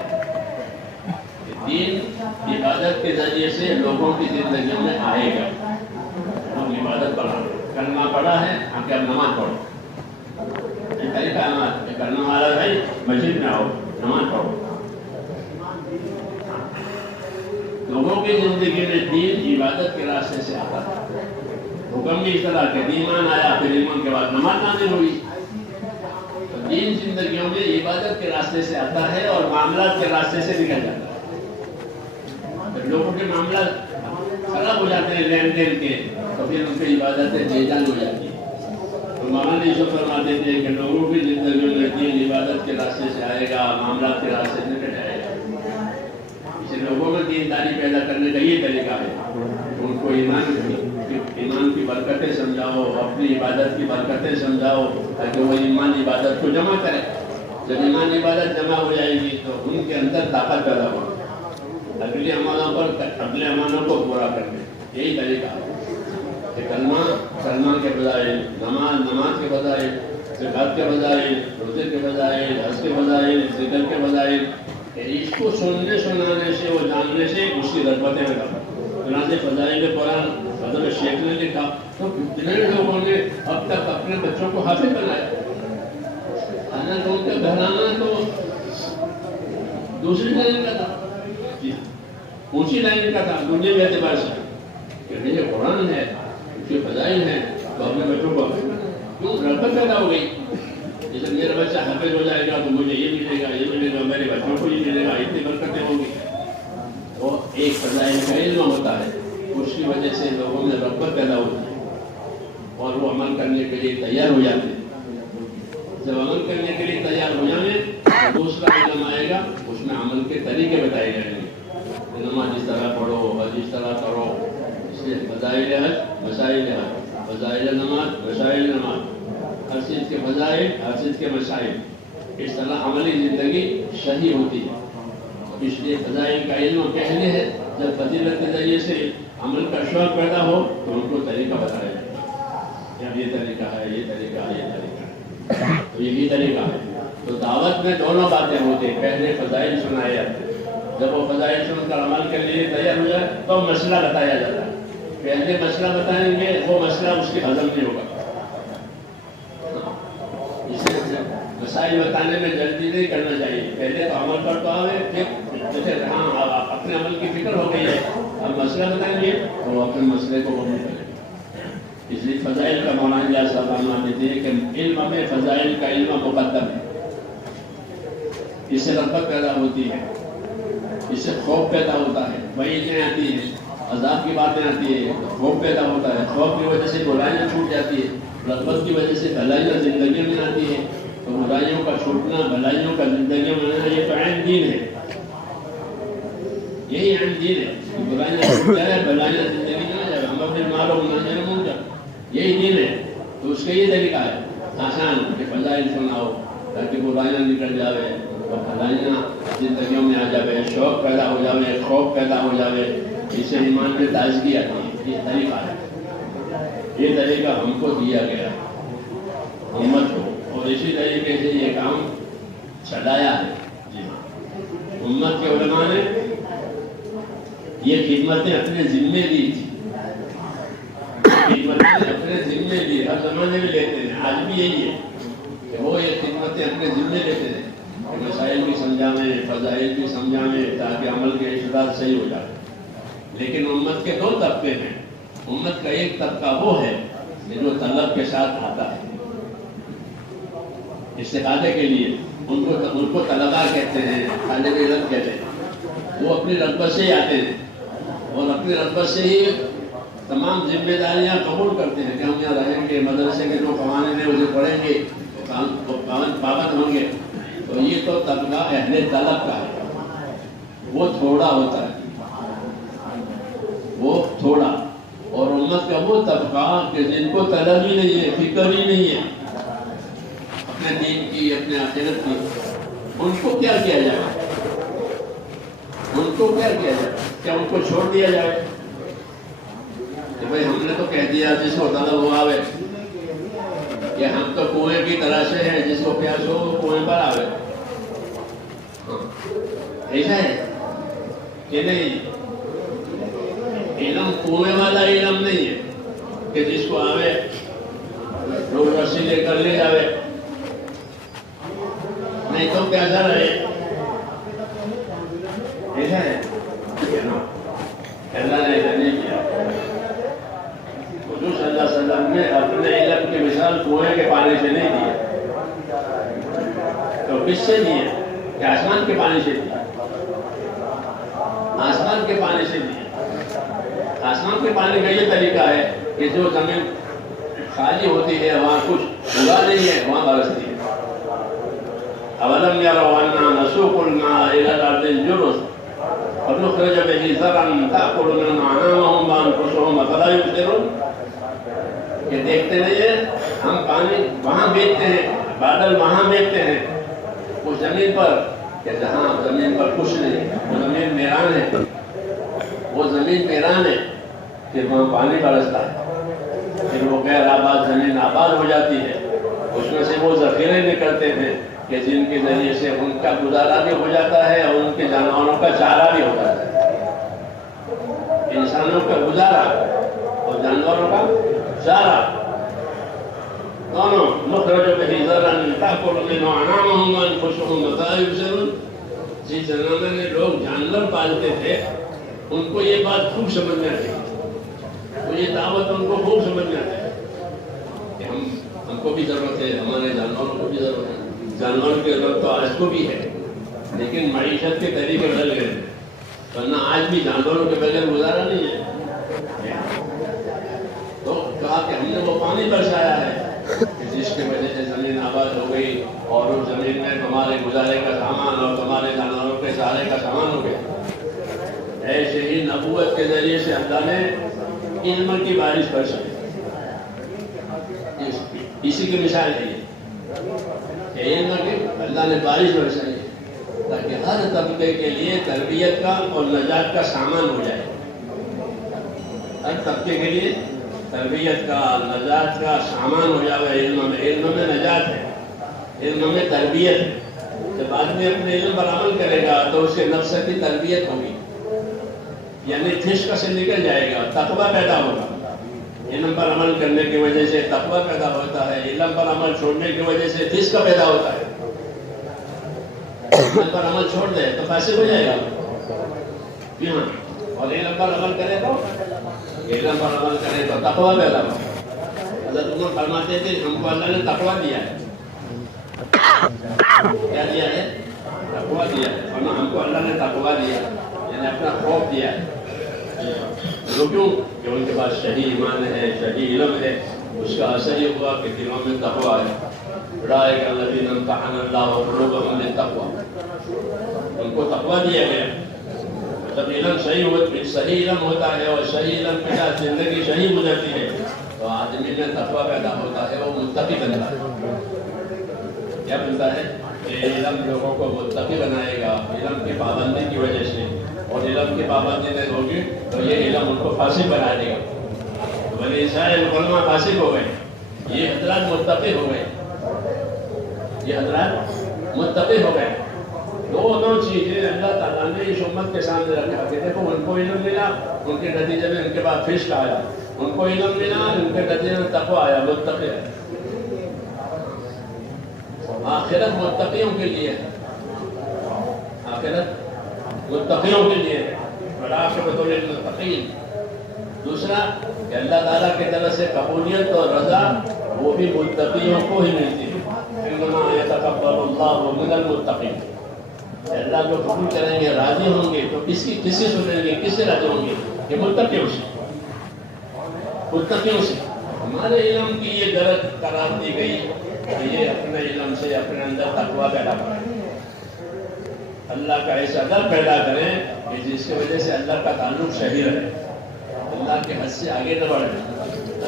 کہ دین عبادت کے ذریعے سے لوگوں کی زندگیوں میں آئے گا۔ ہم عبادت پڑھا، کلمہ پڑھا ہے، ہم کیا نماز پڑھو، یہ طریقہ نماز یہ کرنے والا بھائی مسجد میں آؤ، نماز پڑھو۔ لوگوں کی زندگی میں دین عبادت کے راستے سے آتا ہے۔ حکم بھی اس طرح کہ ایمان آیا، پھر ایمان کے بعد نماز نازل ہوئی۔ تو دین زندگیوں میں عبادت کے راستے سے آتا ہے اور معاملات کے راستے سے نکل جاتا ہے۔ جب لوگوں کے معاملات خراب ہو جاتے ہیں لین دین کے، تو پھر ان کی عبادتیں بے جان ہو جاتی ہیں۔ تو مولانا یوسف فرماتے تھے کہ لوگوں کی زندگیوں میں دین عبادت کے راستے سے آئے گا، معاملات کے راستے سے نکل جائے گا۔ اسے لوگوں میں دینداری پیدا کرنے کا یہ طریقہ ہے، ان کو ایمان کی برکتیں سمجھاؤ، اپنی عبادت کی برکتیں سمجھاؤ، تاکہ وہ ایمان عبادت کو جمع کرے۔ جب ایمان عبادت جمع ہو جائے گی تو ان کے اندر طاقت پیدا ہوگی اگلے امانوں کو پورا کرنے۔ یہی طریقہ ہے کہ کلمہ کے بجائے نماز کے بجائے، زکات کے بجائے، روزے کے بجائے، حج کے بجائے، ذکر کے بجائے، اس کو سننے سنانے سے، وہ جاننے سے اس کی رغبتیں پیدا ہوتی۔ چنانچہ فضائل قرآن حضرت شیخ نے لکھا تو کتنے لوگوں نے اب تک اپنے بچوں کو حافظ بنایا۔ حضرت ان کا گھرانہ تو دوسری لائن کا تھا، اونچی لائن کا تھا دنیا کے اعتبار سے، کہ یہ قرآن ہے، اس کے فضائل ہیں، تو اپنے بچوں کو کیوں رغبت پیدا ہو گئی۔ جیسے میرا بچہ حافظ ہو جائے گا تو مجھے یہ ملے گا، یہ ملے گا، میرے بچوں کو یہ ملے گا، اتنی برکتیں ہوگی۔ وہ ایک فضائل کا علم ہوتا ہے، اس کی وجہ سے لوگوں میں رغبت پیدا ہوتی ہے اور وہ عمل کرنے کے لیے تیار ہو جاتے ہیں۔ جب عمل کرنے کے لیے تیار ہو جائیں تو دوسرا علم آئے گا، اس میں عمل کے طریقے بتائے جائیں گے۔ نماز اس طرح پڑھو، حج اس طرح کرو۔ اس لیے فضائل حج، مسائل حج، فضائل نماز، مسائل نماز، ہر چیز کے فضائل، ہر چیز کے مسائل، اس طرح عملی زندگی صحیح ہوتی ہے۔ اس لیے فضائل کا علم پہلے ہے، جب فضیلت کے ذریعے سے عمل کا شوق پیدا ہو تو ان کو طریقہ بتایا جائے کہ اب یہ طریقہ ہے، یہ طریقہ ہے، یہ طریقہ ہے، تو یہی طریقہ ہے۔ تو دعوت میں دونوں باتیں ہوتی ہیں، پہلے فضائل سنائے جاتے ہیں، جب وہ فضائل سن کر عمل کے لیے تیار ہو جائے تو مسئلہ بتایا جاتا ہے۔ پہلے مسئلہ بتائیں گے، وہ مسئلہ اس کے ہضم نہیں ہوگا۔ مسائل بتانے میں جلدی نہیں کرنا چاہیے، پہلے تو عمل پر تو آئے، پھر جیسے ہاں اپنے عمل کی فکر ہو گئی ہے، اب مسئلہ بتائیں گے تو اپنے مسئلے کو قبول کریں۔ اس لیے فضائل کا مولانا صاحب فرماتے تھے کہ علم میں فضائل کا علم مقدم ہے، اس سے رغبت پیدا ہوتی ہے، اس سے خوف پیدا ہوتا ہے، وعیدیں آتی ہیں، عذاب کی باتیں آتی ہیں، خوف پیدا ہوتا ہے، خوف کی وجہ سے برائیاں چھوٹ جاتی ہے، رغبت کی وجہ سے بھلائیاں زندگیوں میں آتی ہیں، تو برائیوں کا چھوٹنا، بھلائیوں کا زندگیوں میں آنا، یہ تو عین دین ہے، یہی عین دین ہے۔ برائیاں چھوٹ جائے، بھلائیاں زندگی میں آ جائے، ہم اپنے مالوں منہ جائے، یہی دین ہے۔ تو اس کا یہ طریقہ ہے آسان کہ فضائل سناؤ تاکہ برائیاں نکل جاوے اور بھلائیاں زندگیوں میں آ جاوے، شوق پیدا ہو جاوے، خوف پیدا ہو جاوے، اس سے ایمان میں تازگی آتی ہے۔ یہ طریقہ ہے، یہ طریقہ ہم کو دیا گیا امت کو، اور اسی طریقے سے یہ کام چلایا ہے۔ جی ہاں، امت کے علماء نے یہ خدمتیں اپنے ذمے دی تھی، خدمتیں اپنے ذمے دی، ہر زمانے میں لیتے ہیں، آج بھی یہی ہے کہ وہ یہ خدمتیں اپنے ذمے لیتے ہیں کہ مسائل بھی سمجھاویں، فضائل بھی سمجھاویں تاکہ عمل کے اشتراط صحیح ہو جائے۔ لیکن امت کے دو طبقے ہیں۔ امت کا ایک طبقہ وہ ہے جو طلب کے ساتھ آتا ہے استفادے کے لیے، ان کو طلباء کہتے ہیں، طالب علم کہتے ہیں۔ وہ اپنی رغبت سے ہی آتے ہیں اور اپنی رغبت سے ہی تمام ذمہ داریاں قبول کرتے ہیں کہ ہم یہاں رہیں گے، مدرسے کے جو قوانین ہیں اسے پڑھیں گے، پابند ہوں گے۔ تو یہ تو طبقہ اہل طلب کا ہے، وہ تھوڑا ہوتا ہے، وہ تھوڑا۔ اور امت کا وہ طبقہ کہ جن کو طلب ہی نہیں ہے، فکر ہی نہیں ہے اپنے دین کی، اپنے آخرت کی، ان کو کیا کیا جائے؟ ان کو کیا کیا جائے؟ کیا ان کو چھوڑ دیا جائے کہ بھائی ہم نے تو کہہ دیا جس کو طلب وہ آوے، کہ ہم تو کنویں کی تلاشے ہیں، جس کو پیاس ہو وہ کنویں پر آوے؟ ایسا ہے کہ نہیں؟ علم کنویں والا علم نہیں ہے کہ جس کو آوے لوگ رسی لے کر لے جاوے، نہیں تو پیاسا رہے۔ ایسا ہے اللہ نے ایسا نہیں کیا۔ حضور صلی اللہ علیہ وسلم نے اپنے علم کی مثال کنویں کے پانی سے نہیں دی، تو کس سے دی ہے؟ کہ آسمان کے پانی سے دی، آسمان کے پانی سے دی۔ آسمان کے پانی کا یہ طریقہ ہے کہ جو زمین خالی ہوتی ہے وہاں کچھ اگا نہیں ہے، وہاں برستی ہے۔ اولم یروا انا نسوق الماء الى الارض الجرز فنخرج به زرعا تاكل منه انعامهم وانفسهم افلا يبصرون، کہ دیکھتے نہیں ہیں ہم پانی وہاں بیچتے ہیں، بادل وہاں بیچتے ہیں اس زمین پر، کہ جہاں زمین پر کچھ نہیں، وہ زمین ویران ہے، وہ زمین ویران ہے، پھر وہاں پانی برستا ہے، پھر وہ غیر آباد زمین آباد ہو جاتی ہے، اس میں سے وہ ذخیرے نکلتے ہیں کہ جن کے ذریعے سے ان کا گزارا بھی ہو جاتا ہے اور ان کے جانوروں کا چارہ بھی ہو جاتا ہے۔ انسانوں کا گزارا اور جانوروں کا چارہ دونوں۔ نخرج به زرعا تاكل منه انعامهم وانفسهم افلا يبصرون۔ جس زمانے میں لوگ جانور پالتے تھے ان کو یہ بات خوب سمجھ میں آتی، تو یہ دعوت ان کو خوب سمجھ میں آتی کہ ہم کو بھی ضرورت ہے، ہمارے جانوروں کو بھی ضرورت ہے، جانوروں کی ضرورت تو آج کو بھی ہے، لیکن معیشت کے طریقے بدل گئے، ورنہ آج بھی جانوروں کے بغیر گزارا نہیں ہے۔ تو کہا کہ ہم نے وہ پانی برسایا ہے کہ جس کی وجہ سے زمین آباد ہو گئی اور اس زمین میں تمہارے گزارے کا سامان اور تمہارے جانوروں کے سہارے کا سامان ہو گیا۔ ایسے ہی نبوت کے ذریعے سے اللہ نے علم کی بارش برسائی، اسی کی مثال ہے یہ کہ علم کی اللہ نے بارش برسائی تاکہ ہر طبقے کے لیے تربیت کا اور نجات کا سامان ہو جائے۔ ہر طبقے کے لیے تربیت کا نجات کا سامان ہو جائے۔ علم میں نجات ہے، علم میں تربیت ہے۔ جب آدمی اپنے علم پر عمل کرے گا تو اس کے نفس کی تربیت ہوگی، یعنی خشک سے نکل جائے گا، تقویٰ پیدا ہوگا۔ علم پر عمل کرنے کی وجہ سے تقویٰ پیدا ہوتا ہے، علم پر عمل چھوڑنے کی وجہ سے فسق پیدا ہوتا ہے۔ علم پر عمل چھوڑ دے تو فاسق ہو جائے گا، جی ہاں، اور علم پر عمل کرے تو تقویٰ پیدا ہو۔ حضرت عمر فرماتے تھے ہم کو اللہ نے تقویٰ دیا ہے، کیا دیا ہے؟ تقویٰ دیا ہے، ورنہ ہم کو اللہ نے تقویٰ دیا یعنی اپنا خوف دیا ہے۔ وہ کیوں؟ کہ ان کے پاس صحیح ایمان ہے، صحیح علم ہے، اس کا اثر یہ ہوا کہ دلوں میں تقویٰ ہے۔ اولئک الذین امتحن اللہ قلوبهم للتقویٰ، ان کو تقویٰ دیا گیا۔ جب علم صحیح علم ہوتا ہے اور صحیح علم کے ساتھ زندگی صحیح گزرتی ہے تو آدمی میں تقویٰ پیدا ہوتا ہے، وہ متقی بنتا ہے۔ کیا بنتا ہے؟ کہ علم لوگوں کو متقی بنائے گا علم کی پابندی کی وجہ سے، اور علم کی پابندی نہیں ہوگی تو یہ علم ان کو فاسق بنا دے گا۔ بنی اسرائیل علماء فاسق ہو گئے، یہ حضرات متقی ہو گئے، یہ حضرات متقی ہو گئے۔ دونوں چیزیں اللہ تعالیٰ نے اس امت کے سامنے رکھا کہ دیکھو ان کو علم ملا، ان کے نتیجے میں ان کے بعد فسق آیا، ان کو علم ملا، ان کے نتیجے میں تقویٰ آیا، متقی ہے۔ آخرت متقیوں کے لیے ہے، آخرت متقیوں کے لیے ہے، والعاقبۃ للمتقین۔ دوسرا کہ اللہ تعالیٰ کی طرف سے قبولیت اور رضا وہ بھی متقیوں کو ہی ملتی ہے۔ انما یتقبل اللہ من المتقین، اللہ جو قبول کریں گے راضی ہوں گے تو کس سے سنیں گے، کس سے راضی ہوں گے؟ کہ متقیوں سے، متقیوں سے۔ ہمارے علم کی یہ غلط قرار دی گئی کہ یہ اپنے علم سے اپنے اندر تقویٰ پیدا کریں، اللہ کا ایسا ڈر پیدا کریں کہ جس کی وجہ سے اللہ کا تعلق صحیح رہے، اللہ کے حد سے آگے نہ بڑھے،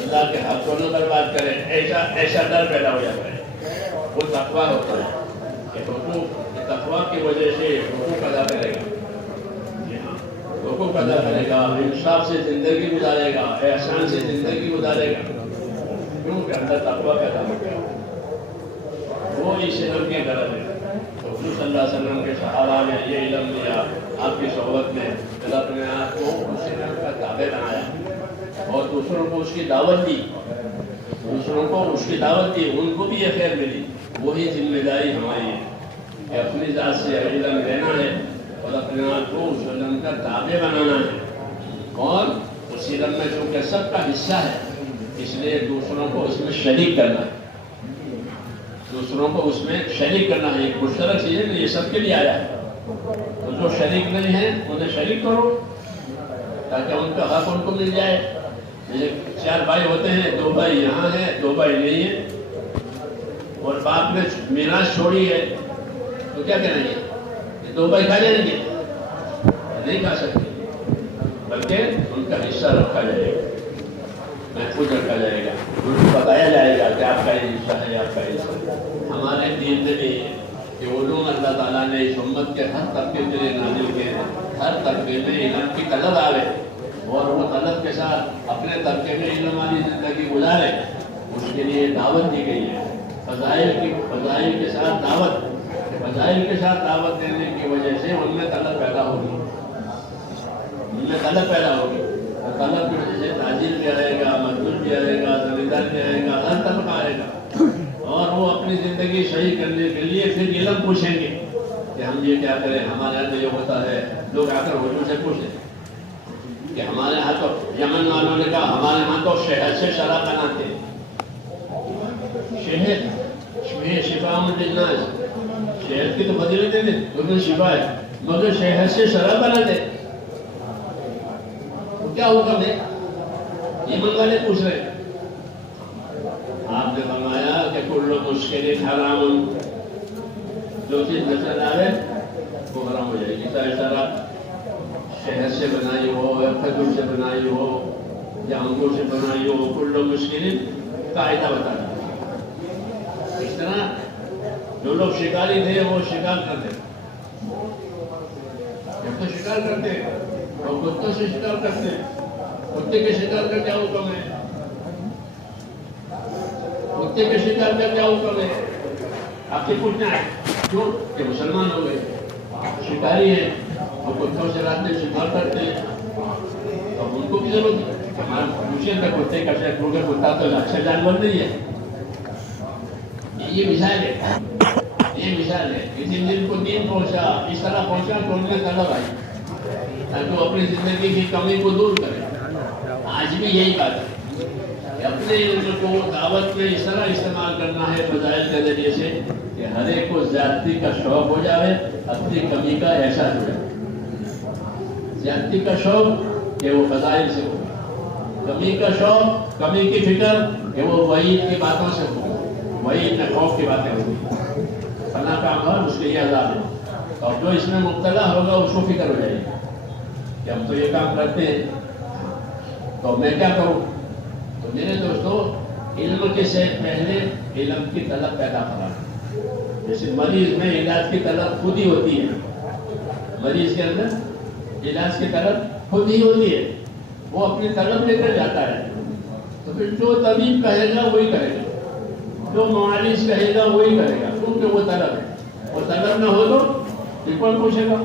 اللہ کے حق کو نہ برباد کرے، ایسا ڈر پیدا ہو جاتا ہے، وہ تقویٰ ہوتا ہے کہ حقوق تقویٰ کی وجہ سے حقوق ادا کرے گا۔ حقوق ادا کرے گا، انصاف سے زندگی گزارے گا، احسان سے زندگی گزارے گا، کیونکہ اندر تقویٰ پیدا ہو گیا، وہ اس علم کی غرض ہے۔ تو حضور صلی اللہ علیہ وسلم کے صحابہ نے یہ علم لیا، آپ کی صحبت میں پھر اپنے آپ کو اس علم کا تابع بنایا اور دوسروں کو اس کی دعوت دی، دوسروں کو اس کی دعوت دی، ان کو بھی یہ خیر ملی۔ وہی ذمہ داری ہماری ہے کہ اپنی ذات سے علم لینا ہے اور اپنے آپ کو اس علم کا تابع بنانا ہے، اور اس علم میں چونکہ سب کا حصہ ہے اس لیے دوسروں کو اس میں شریک کرنا ہے، دوسروں کو اس میں شریک کرنا ہے۔ ایک مشترک چیز ہے، یہ سب کے لیے آیا ہے، تو جو شریک نہیں ہے انہیں شریک کرو تاکہ ان کا حق ان کو مل جائے۔ جیسے 4 بھائی ہوتے ہیں، 2 بھائی یہاں ہیں، 2 بھائی نہیں ہیں، اور باپ نے میراث چھوڑی ہے، تو کیا کریں گے؟ یہ 2 بھائی کھا جائیں گے؟ نہیں کھا سکتے، بلکہ ان کا حصہ رکھا جائے گا، محفوظ رکھا جائے گا، ان کو بتایا جائے گا کہ آپ کا یہ حصہ ہے، آپ کا حصہ۔ ہمارے دین میں بھی کہ علوم اللہ تعالیٰ نے اس امت کے ہر طبقے کے لیے نازل کیے ہیں، ہر طبقے میں علم کی طلب آوے اور وہ طلب کے ساتھ اپنے طبقے میں علم والی زندگی گزارے، اس کے لیے دعوت دی گئی ہے، فضائل کے ساتھ دعوت، فضائل کے ساتھ دعوت دینے کی وجہ سے ان میں طلب پیدا ہوگی، ان میں طلب پیدا ہوگی، اور طلب کی وجہ سے تاجر بھی آئے گا، مزدور بھی آئے گا، زمیندار بھی آئے گا، ہر طبقہ آئے گا، اور وہ اپنی زندگی صحیح کرنے کے لیے پھر علم پوچھیں گے کہ ہم یہ کیا کریں، ہمارے یہاں تو یہ ہوتا ہے۔ لوگ آ کر حضور سے پوچھیں کہ ہمارے یہاں تو، یمن والوں نے کہا ہمارے یہاں تو شہد سے شراب بناتے ہیں، شہد شفا للناس، شہد کی تو فضیلتیں ہیں، اس میں شفا ہے، مگر شہد سے شراب بناتے ہیں، تو کیا حکم ہے؟ یمن والے پوچھ رہے ہیں۔ آپ نے فرمایا کہ کل مشکل حرام، جو چیز نظر آئے وہ حرام ہو جائے گی، چاہے شراب شہد سے بنائی ہو یا کھجور سے بنائی ہو یا انگور سے بنائی ہو، کل مشکل قاعدہ بتا دیا۔ اس طرح جو لوگ شکاری تھے وہ شکار کرتے، جب تو شکار کرتے اور کتوں سے شکار کرتے، کتے کے شکار کا کیا حکم ہے؟ کتے کے شکار کا کیا حکم ہے؟ آپ سے پوچھنا ہے کیوں کہ مسلمان ہو گئے، شکاری ہیں، وہ کتوں سے رات میں شکار کرتے ہیں، اب ان کو بھی ضرورت ہے کہ ہمارے پوچھیں کہ کتے کا شکار، کیونکہ کتا تو اچھا جانور نہیں ہے۔ یہ مثال ہے، یہ مثال ہے۔ کسی دن کو دین پہنچا، اس طرح پہنچا کہ ان میں طلب آئی تاکہ وہ اپنی زندگی کی کمی کو دور کرے۔ آج بھی یہی بات ہے کہ اپنے علم کو دعوت میں اس طرح استعمال کرنا ہے فضائل کے ذریعے سے کہ ہر ایک کو زیادتی کا شوق ہو جائے، اپنی کمی کا احساس ہو جائے۔ زیادتی کا شوق کہ وہ فضائل سے ہو، کمی کا شوق، کمی کی فکر کہ وہ وعید کی باتوں سے ہو، وعید میں خوف کی باتیں ہوگی، فلاں کام ہے اس کے یہ عذاب ہے، اور جو اس میں مبتلا ہوگا اس کو فکر ہو جائے گی کہ ہم تو یہ کام کرتے ہیں تو میں کیا کروں۔ تو میرے دوستو، علم کے سے پہلے علم کی طلب پیدا کرنا، جیسے مریض میں علاج کی طلب خود ہی ہوتی ہے، مریض کے اندر علاج کی طلب خود ہی ہوتی ہے، وہ اپنی طلب لے کر جاتا ہے، تو پھر جو طبیب کہے گا وہی کرے گا، جو معالج کہے گا وہی کرے گا، کیونکہ وہ طلب ہے، اور طلب نہ ہو تو پھر کون پوچھے گا۔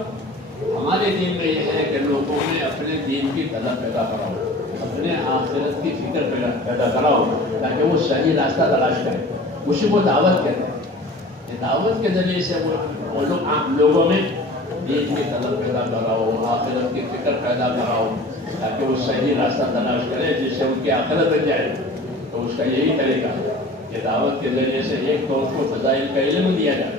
ہمارے دین میں یہ ہے کہ لوگوں میں اپنے دین کی طلب پیدا کراؤ، اپنے آخرت کی فکر پیدا کراؤ تاکہ وہ صحیح راستہ تلاش کرے، اسی کو دعوت کہتے ہیں۔ یہ دعوت کے ذریعے سے وہ لوگوں میں دین کی طلب پیدا کراؤ، آخرت کی فکر پیدا کراؤ تاکہ وہ صحیح راستہ تلاش کرے جس سے ان کی آخرت بن جائے۔ تو اس کا یہی طریقہ ہے کہ دعوت کے ذریعے سے ایک تو اس کو فضائل کا علم دیا جائے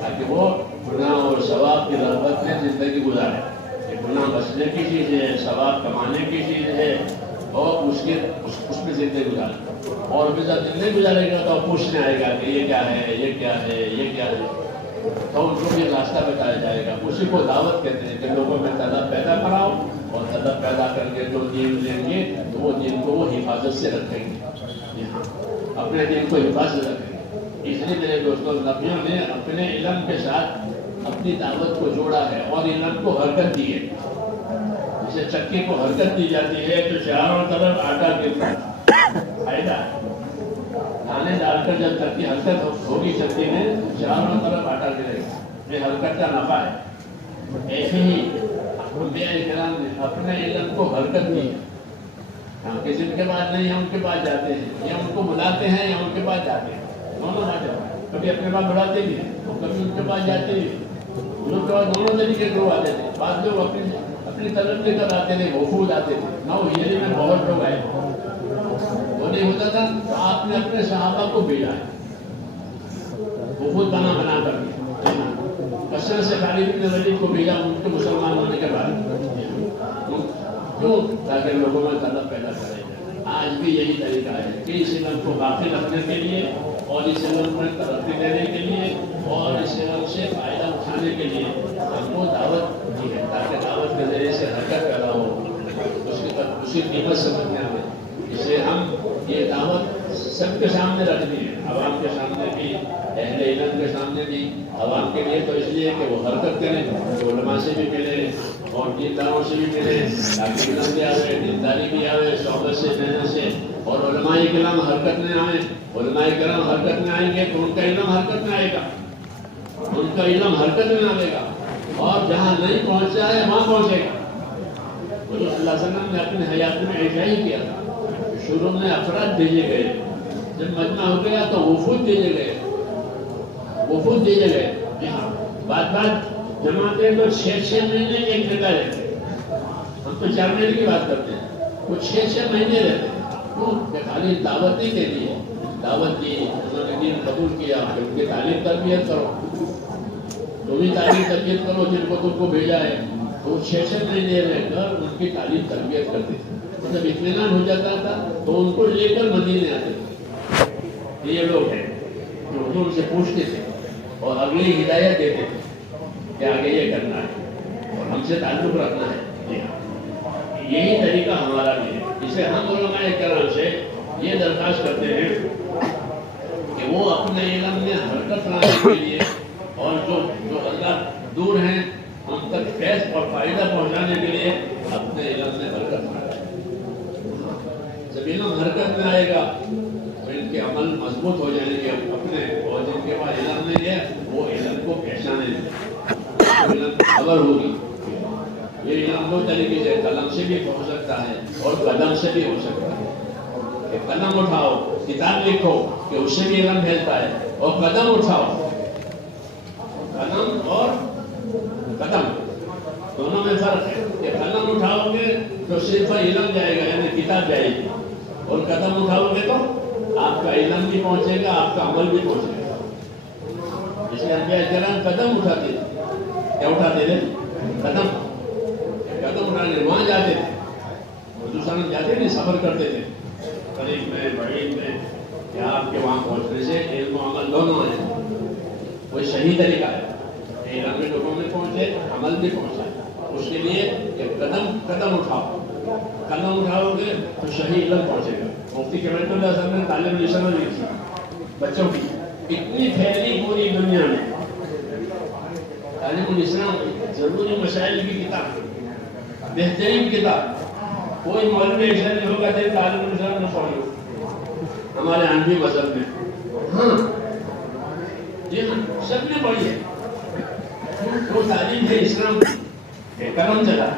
تاکہ وہ گناہ اور ثواب کی رغبت میں زندگی گزارے۔ کہ گناہ بچنے کی چیز ہے، ثواب کمانے کی چیز ہے، اور اس میں زندگی گزارے، اور بھی جب زندگی گزارے گا تو پوچھنے آئے گا کہ یہ کیا ہے، یہ کیا ہے، یہ کیا ہے، تو ان کو بھی راستہ بتایا جائے گا۔ اسی کو دعوت کہتے ہیں کہ لوگوں میں طلب پیدا کراؤ، اور طلب پیدا کر کے جو دین لیں گے تو وہ دین کو وہ حفاظت سے رکھیں گے، اپنے دین کو حفاظت رکھیں گے۔ اس لیے میرے دوستوں، نبیوں نے اپنے علم کے ساتھ اپنی دعوت کو جوڑا ہے اور علم کو حرکت دی ہے۔ جیسے چکی کو حرکت دی جاتی ہے تو چاروں طرف آٹا گرتا ہے، فائدہ دانے ڈال کر جب تک کی حرکت ہوگی چکی میں چاروں طرف آٹا گرے گا، یہ حرکت کا نفع ہے۔ ایسے ہی انبیاء کرام نے اپنے علم کو حرکت دی، ہم کسی کے پاس نہیں ہم ان کے پاس جاتے ہیں، یا ان کو بلاتے ہیں یا ان کے پاس جاتے ہیں، دونوں باتیں کبھی اپنے پاس بلاتے بھی ہیں اور کبھی ان کے پاس جاتے بھی، ان کے پاس دونوں طریقے کے لوگ آتے تھے۔ بعض لوگ اپنی طرف لے کر آتے تھے، وفود آتے تھے، نہ وہ ہجری میں بہت لوگ آئے، وہ نہیں ہوتا تھا تو آپ نے اپنے صحابہ کو بھیجا ہے، وفود بنا بنا کر کثرت سے خالد بن ولید کو بھیجا ان کے مسلمان ہونے کے بعد، کیوں؟ تاکہ لوگوں میں طلب پیدا کرے۔ آج بھی یہی طریقہ ہے کہ اس علم کو باقی رکھنے کے لیے اور اس علم میں ترقی دینے کے لیے اور اس علم سے فائدہ اٹھانے کے لیے ہم کو دعوت دی ہے، تاکہ دعوت کے ذریعے سے حرکت پیدا ہو، اس کی قیمت سمجھنے آئے۔ اسے ہم یہ دعوت سب کے سامنے رکھنی ہے، عوام کے سامنے بھی، اہل علم کے سامنے بھی۔ عوام کے لیے تو اس لیے کہ وہ حرکت کریں، کہ علماء سے بھی ملے اور دینداروں سے بھی ملے، تاکہ علم بھی آئے، دینداری بھی آئے، صحبت سے ملنے سے۔ اور علماء کرام حرکت میں آئیں، علماء کرام حرکت میں آئیں گے تو ان کا علم حرکت میں آئے گا، ان کا علم حرکت میں آئے گا، اور جہاں نہیں پہنچا ہے وہاں پہنچے گا۔ حضور صلی اللہ علیہ وسلم نے اپنی حیات میں ایسا ہی کیا تھا، شروع میں افراد بھیجے گئے، جب مجمع ہو گیا تو وفود بھیجے گئے، وفود بھیجے گئے۔ یہاں بات جماعتیں تو 6 مہینے ایک جگہ رہتے، ہم تو 4 مہینے کی بات کرتے ہیں، وہ 6 مہینے رہتے، کیوں کہ خالی دعوت نہیں دیتی ہے، دعوت دی، انہوں نے دین قبول کیا، پھر ان کی تعلیم تربیت کرو، تو بھی تعلیم تربیت کرو جن کو تم کو بھیجا ہے، تو 6 مہینے رہ کر ان کی تعلیم تربیت کرتے تھے۔ جب اطمینان ہو جاتا تھا تو ان کو لے کر مدینے آتے تھے۔ یہ لوگ ہیں جو حضور سے پوچھتے تھے اور اگلی ہدایت دیتے تھے کہ آگے یہ کرنا ہے اور ہم سے تعلق رکھنا ہے۔ یہی طریقہ ہمارا بھی ہے۔ اسے ہم علماء کرام سے یہ درخواست کرتے ہیں کہ وہ اپنے علم میں حرکت لانے کے لیے اور جو اللہ دور ہیں ان تک فیض اور فائدہ پہنچانے کے لیے اپنے علم میں حرکت لائیں۔ جب علم حرکت میں آئے گا تو ان کے عمل مضبوط ہو جائیں گے اپنے، اور جن کے پاس علم نہیں ہے وہ علم کو پہچانے لگے، علم خبر ہوگی۔ یہ علم دو طریقے سے، قلم سے بھی ہو سکتا ہے اور قدم سے بھی ہو سکتا ہے۔ کہ قلم اٹھاؤ، کتاب لکھو کہ اس سے بھی علم پھیلتا ہے، اور قدم اٹھاؤ، قلم اور قدم دونوں میں فرق ہے کہ قلم اٹھاؤ گے تو صرف علم جائے گا، یعنی کتاب جائے گی، اور قدم اٹھاؤ گے تو آپ کا علم بھی پہنچے گا، آپ کا عمل بھی پہنچے گا۔ اس لیے انبیاء کرام قدم اٹھاتے تھے، کیا اٹھاتے تھے؟ قدم اٹھانے وہاں جاتے تھے، دوسرا جاتے نہیں، سفر کرتے تھے قریب میں بعید میں، کہ آپ کے وہاں پہنچنے سے علم و عمل دونوں ہیں۔ وہ صحیح طریقہ ہے، علم بھی لوگوں میں پہنچے، عمل بھی پہنچے۔ اس کے لیے کہ قدم اٹھاؤ، قدم اٹھاؤ گے تو صحیح علم پہنچے گا۔ مفتی کمال اللہ صاحب نے تعلیم الاسلام لکھی بچوں کی، اتنی پھیلی پوری دنیا میں تعلیم الاسلام ضروری مسائل کی کتاب، بہترین کتاب۔ کوئی مولوی ایسا نہیں ہوگا کہ تعلیم الاسلام نہ پڑھو ہمارے حنفی مذہب میں، ہاں جی ہاں سب نے پڑھی ہے۔ وہ تعلیم ہے اسلام کی، قلم چلا،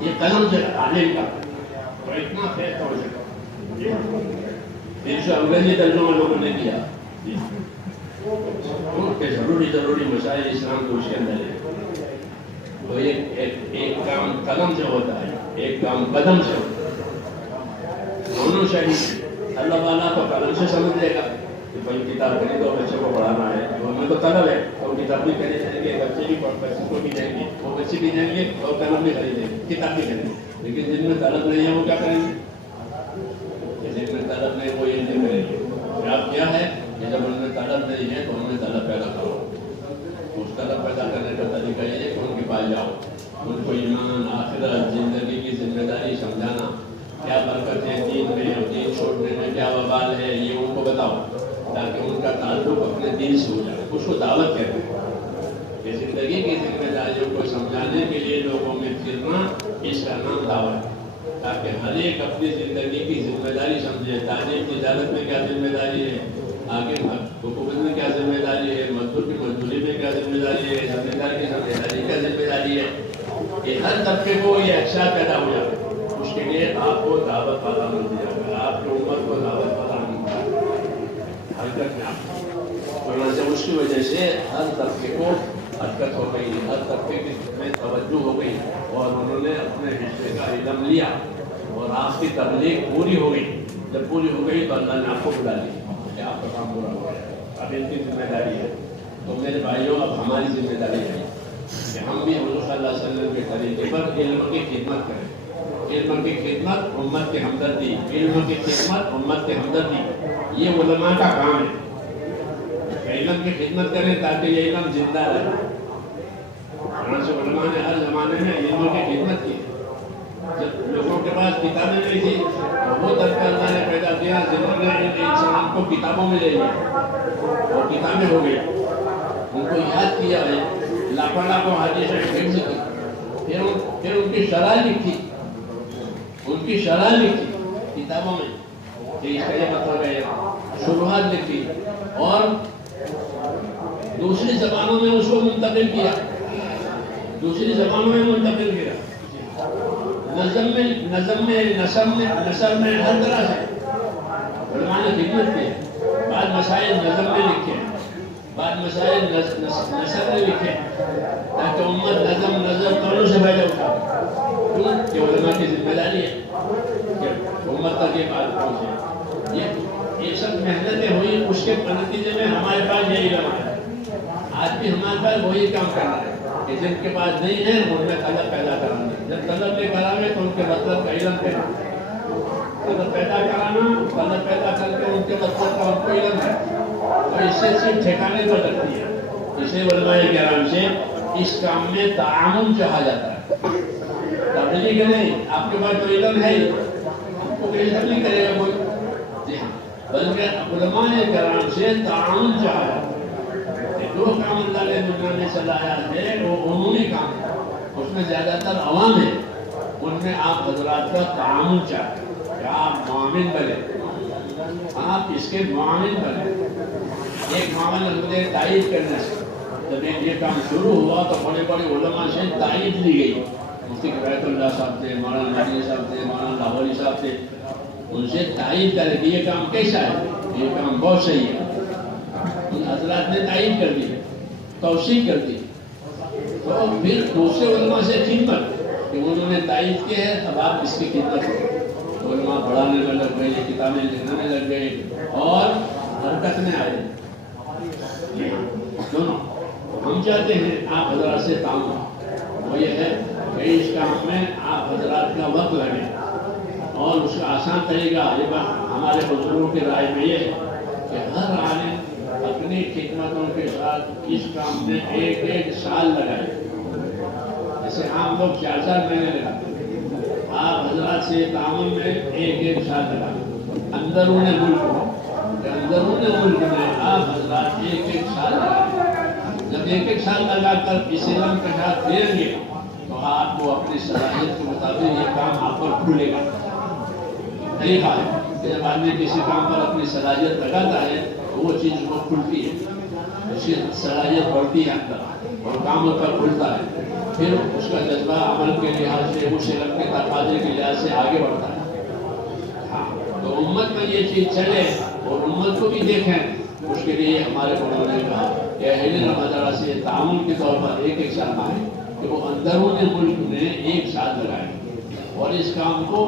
یہ قلم چلا عالم کا، اور اتنا فیض ہو سکا۔ انگریزی ترجمہ لوگوں نے کیا کہ ضروری مسائل اسلام کو اس کے اندر ہے۔ تو ایک کام قلم سے ہوتا ہے، ایک کام قدم سے ہوتا ہے، دونوں شہید۔ اللہ والا تو قلم سے سمجھ لے گا کہ بھائی کتاب خریدو، بچے کو پڑھانا ہے، ہمیں تو طلب ہے تو کتاب بھی خرید گے، بچے بھی بچے کو بھی دیں گے، وہ بچے بھی دیں گے اور قلم بھی خریدیں گے، کتاب بھی خریدیں گے۔ لیکن جن میں طلب نہیں ہے وہ کیا کریں گے؟ جن میں طلب نہیں وہ یہ نہیں کریں گے۔ آپ کیا ہے کہ جب ان میں طلب نہیں ہے تو ان میں طلب پیدا کرو۔ اس طلب پیدا کرنے کا طریقہ یہ ہے کہ ان کے پاس جاؤ، ان کو ایمان، آخرت، زندگی کی ذمہ داری سمجھانا، کیا برکت ہے دین میں اور دین چھوڑنے میں کیا وبال ہے، یہ ان کو بتاؤ تاکہ ان کا تعلق اپنے دین سے ہو جائے۔ اس کو دعوت کہتے ہیں۔ کہ زندگی کی ذمہ داریوں کو سمجھانے کے لیے لوگوں میں پھرنا، اس کا نام دعوت ہے، تاکہ ہر ایک اپنی زندگی کی ذمہ داری سمجھے۔ تعلیم تجارت میں کیا ذمہ داری ہے، آگے حکومت میں کیا ذمہ داری ہے، مزدور کی مزدوری میں کیا ذمہ داری ہے، ذمہ دار کی ذمہ داری کیا ذمہ داری ہے، یہ ہر طبقے کو یہ احساس پیدا ہو جاتا ہے۔ اس کے لیے آپ کو دعوت فراہم کی جائے گا، آپ کی امت کو دعوت فراہم کی جائے گا، حرکت میں آپ چنانچہ اس کی وجہ سے ہر طبقے کو حرکت ہو گئی، ہر طبقے کی میں توجہ ہو گئی، اور انہوں نے اپنے حصے کا علم لیا، اور آپ کی تبلیغ پوری ہو گئی۔ جب پوری ہو گئی تو اللہ نے آپ کو بلا لیا کہ آپ کا کام پورا ہو گیا، اب ان کی ذمہ داری ہے۔ تو میرے بھائیوں، اب ہماری ذمہ داری ہے کہ ہم بھی حضور صلی اللہ علیہ وسلم کے طریقے پر علم کی خدمت کریں۔ علم کی خدمت، امت کی ہمدردی، علم کی خدمت، امت کی ہمدردی، یہ علماء کا کام ہے۔ علم کی خدمت کریں تاکہ یہ علم زندہ رہے۔ چنانچہ علماء نے ہر زمانے میں علم کی خدمت کی۔ جب لوگوں کے پاس کتابیں نہیں تھی تو وہ طبقہ اللہ نے پیدا کیا جنہوں نے انسان کو کتابوں میں لے لیا، وہ کتابیں ہو گئی، ان کو یاد کیا ہے، لاکھوں لاکھوں حدیثیں حفظ کی، پھر ان کی شرح لکھی، ان کی شرح لکھی کتابوں میں کہ اس کا یہ مطلب ہے، شروحات لکھی، اور دوسری زبانوں میں اس کو منتقل کیا، دوسری زبانوں میں منتقل کیا، نظم میں نثر میں ہر طرح سے علماء نے خدمت کی۔ بعض مسائل نظم میں لکھے، بعض مسائل نثر میں لکھے، تاکہ امت نظم نظر دونوں سے فائدہ اٹھائے۔ کیوں کہ علماء کی ذمہ داری ہے کہ امت تک یہ بات پہنچے۔ یہ سب محنتیں ہوئی، اس کے نتیجے میں ہمارے پاس یہ علم ہے۔ آج بھی ہمارے پاس وہی کام کرنا ہے کہ جن کے پاس نہیں ہے ان میں طلب پیدا کرنا ہے۔ جب طلب لے کر آئے تو ان کے مطلب کا علم پیدا، طلب پیدا کرانا، طلب پیدا کر کے ان کے مطلب کا ان کو علم ہے، اور اس سے صرف ٹھکانے پر رکھتی ہے۔ اسے علماء کرام سے اس کام میں تعاون کہا جاتا ہے۔ تبلیغ نہیں، آپ کے پاس تو علم ہے ہی، آپ کو کوئی تبلیغ کرے گا کوئی؟ جی ہاں، بلکہ علماء کرام سے تعاون چاہا جاتا ہے۔ جو کام اللہ نے دنیا میں چلایا ہے وہ عمومی کام ہے، اس میں زیادہ تر عوام ہے، ان میں آپ حضرات کا تعاون چاہتے ہیں کہ آپ معاون بنے، آپ اس کے معاون بنے۔ ایک معاون مجھے تائید کرنے سے، جب یہ کام شروع ہوا تو بڑے بڑے علماء سے تائید لی گئی، مفتی کفایت اللہ صاحب تھے، مولانا نادری صاحب تھے، مولانا لاہوری صاحب تھے، ان سے تائید کرے کہ یہ کام کیسا ہے، یہ کام بہت صحیح ہے۔ ان حضرات نے تائید کر دی، توثیق کر دی، تو پھر دوسرے علماء سے خدمت کہ انہوں نے تائید کی ہے، اب آپ اس کی خدمت کرو۔ علماء پڑھانے میں لگ گئے، کتابیں لکھنے میں لگ گئے، اور حرکت میں آئے دونوں۔ ہم چاہتے ہیں آپ حضرات سے تعاون، وہ یہ ہے کہ اس کام میں آپ حضرات کا وقت لگے، اور اس کا آسان طریقہ یہ ہمارے بزرگوں کی رائے میں یہ ہے کہ ہر عالم اپنی خدمتوں کے ساتھ اس کام میں ایک سال لگائے۔ جیسے عام لوگ 4 مہینے لگاتے ہیں، آپ حضرات سے تعاون میں ایک سال لگائے۔ اندرون ملک میں آپ حضرات ایک سال لگائے۔ جب ایک سال لگا کر اس علم کے ساتھ دیں گے تو آپ کو اپنی صلاحیت کے مطابق یہ کام آپ پر کھلے گا۔ طریقہ ہے کہ جب آدمی کسی کام پر اپنی صلاحیت لگاتا ہے تو وہ چیز وہ کھلتی ہے، اس کی صلاحیت بڑھتی ہے اندر، اور کام پر کھلتا ہے، پھر اس کا جذبہ عمل کے لحاظ سے، اس علم کے تقاضے کے لحاظ سے آگے بڑھتا ہے۔ ہاں، تو امت میں یہ چیز چلے اور امت کو بھی دیکھیں، اس کے لیے ہمارے بڑوں نے کہا کہ اہل علم سے تعاون کے طور پر ایک سال آئے کہ وہ اندرون ملک میں 1 سال لگائے، اور اس کام کو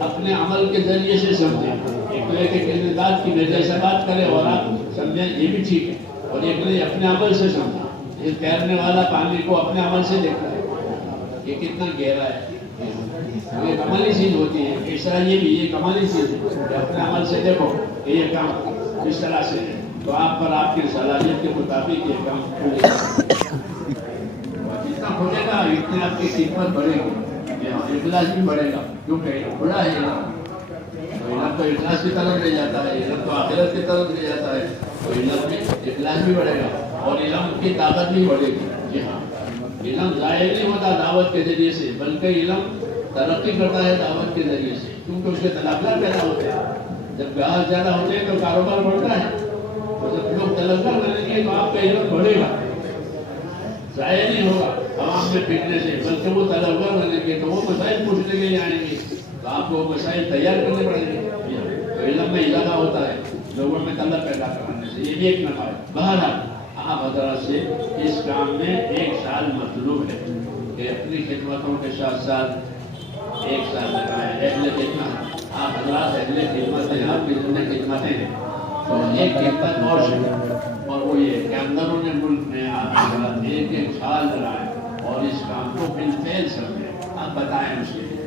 اپنے عمل کے ذریعے سے سمجھیں۔ ایک لے کے کسی ذات کی وجہ سے بات کرے اور آپ سمجھیں یہ بھی ٹھیک ہے، اور ایک لے اپنے عمل سے سمجھیں۔ یہ تیرنے والا پانی کو اپنے عمل سے دیکھتا ہے، یہ کتنا گہرا ہے، یہ کمالی چیز ہوتی ہے۔ اس طرح یہ بھی یہ کمالی چیز ہے کہ اپنے عمل سے دیکھو کہ یہ کام اس طرح سے ہے، تو آپ پر آپ کی صلاحیت کے مطابق یہ کام کھلے گا۔ جتنا کھلے گا اتنی آپ کی خدمت بڑھے گی، اخلاص بھی بڑھے گا، کیونکہ بڑا ہے علم تو اخلاص کی طرف لے جاتا ہے، علم تو آخرت کی طرف لے جاتا ہے، تو علم میں اخلاص بھی بڑھے گا اور علم کی طاقت بھی بڑھے گی۔ جی ہاں، علم ضائع نہیں ہوتا دعوت کے ذریعے سے، بلکہ علم ترقی کرتا ہے دعوت کے ذریعے سے، کیونکہ اس کے طلبگار پیدا ہوتے ہیں۔ جب گاہک زیادہ ہوتے ہیں تو کاروبار بڑھتا ہے، اور جب لوگ طلبگار بنیں گے تو آپ کا علم بڑھے گا، ضائع نہیں ہوگا عوام میں پھرنے سے، بلکہ وہ طلبگار بنیں گے تو وہ مسائل پوچھنے کے لیے آئیں گے، تو آپ کو وہ مسائل تیار کرنے پڑیں گے۔ تو علم میں اضافہ ہوتا ہے لوگوں میں طلب پیدا کرنے سے، یہ بھی ایک نفع ہے۔ بہرحال آپ حضرات سے اس کام میں 1 سال مطلوب ہے کہ اپنی خدمتوں کے ساتھ ساتھ 1 سال لگائیں۔ اہل خدمت، آپ حضرات اہل خدمت ہیں، آپ کی زندہ خدمتیں ہیں، تو ایک خدمت اور وہ یہ کہ اندرون ملک میں آپ حضرات 1 سال لگائیں اور اس کام کو بالفعل سمجھیں۔ آپ بتائیں اس کے لیے۔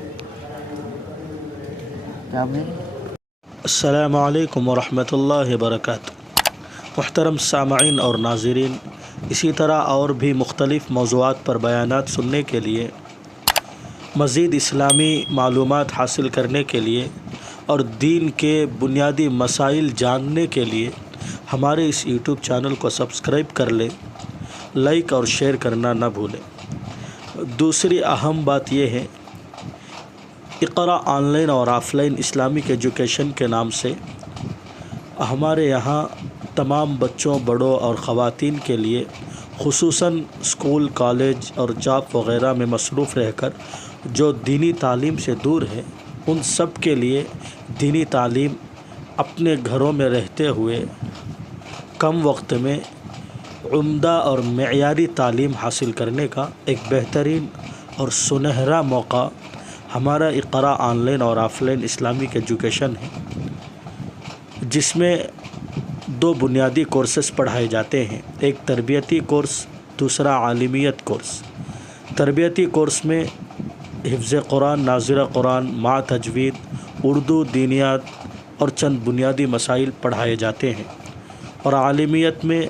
السلام علیکم ورحمۃ اللہ وبرکاتہ۔ محترم سامعین اور ناظرین، اسی طرح اور بھی مختلف موضوعات پر بیانات سننے کے لیے، مزید اسلامی معلومات حاصل کرنے کے لیے اور دین کے بنیادی مسائل جاننے کے لیے ہمارے اس یوٹیوب چینل کو سبسکرائب کر لیں، لائک اور شیئر کرنا نہ بھولیں۔ دوسری اہم بات یہ ہے، اقرا آن لائن اور آف لائن اسلامک ایجوکیشن کے نام سے ہمارے یہاں تمام بچوں، بڑوں اور خواتین کے لیے خصوصاً اسکول، کالج اور جاب وغیرہ میں مصروف رہ کر جو دینی تعلیم سے دور ہے، ان سب کے لیے دینی تعلیم اپنے گھروں میں رہتے ہوئے کم وقت میں عمدہ اور معیاری تعلیم حاصل کرنے کا ایک بہترین اور سنہرا موقع ہمارا اقرا آن لائن اور آف لائن اسلامک ایجوکیشن ہے، جس میں 2 بنیادی کورسز پڑھائے جاتے ہیں، ایک تربیتی کورس، دوسرا عالمیت کورس۔ تربیتی کورس میں حفظ قرآن، ناظرہ قرآن، مع تجوید، اردو، دینیات اور چند بنیادی مسائل پڑھائے جاتے ہیں، اور عالمیت میں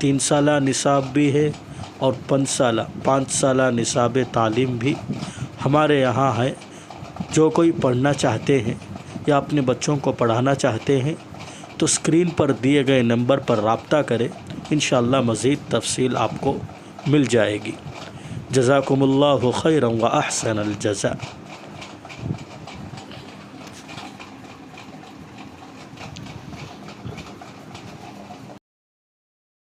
3 سالہ نصاب بھی ہے اور 5 سالہ نصاب تعلیم بھی ہمارے یہاں ہے۔ جو کوئی پڑھنا چاہتے ہیں یا اپنے بچوں کو پڑھانا چاہتے ہیں تو اسکرین پر دیے گئے نمبر پر رابطہ کریں، انشاءاللہ مزید تفصیل آپ کو مل جائے گی۔ جزاکم اللہ خیرا و احسن الجزاء۔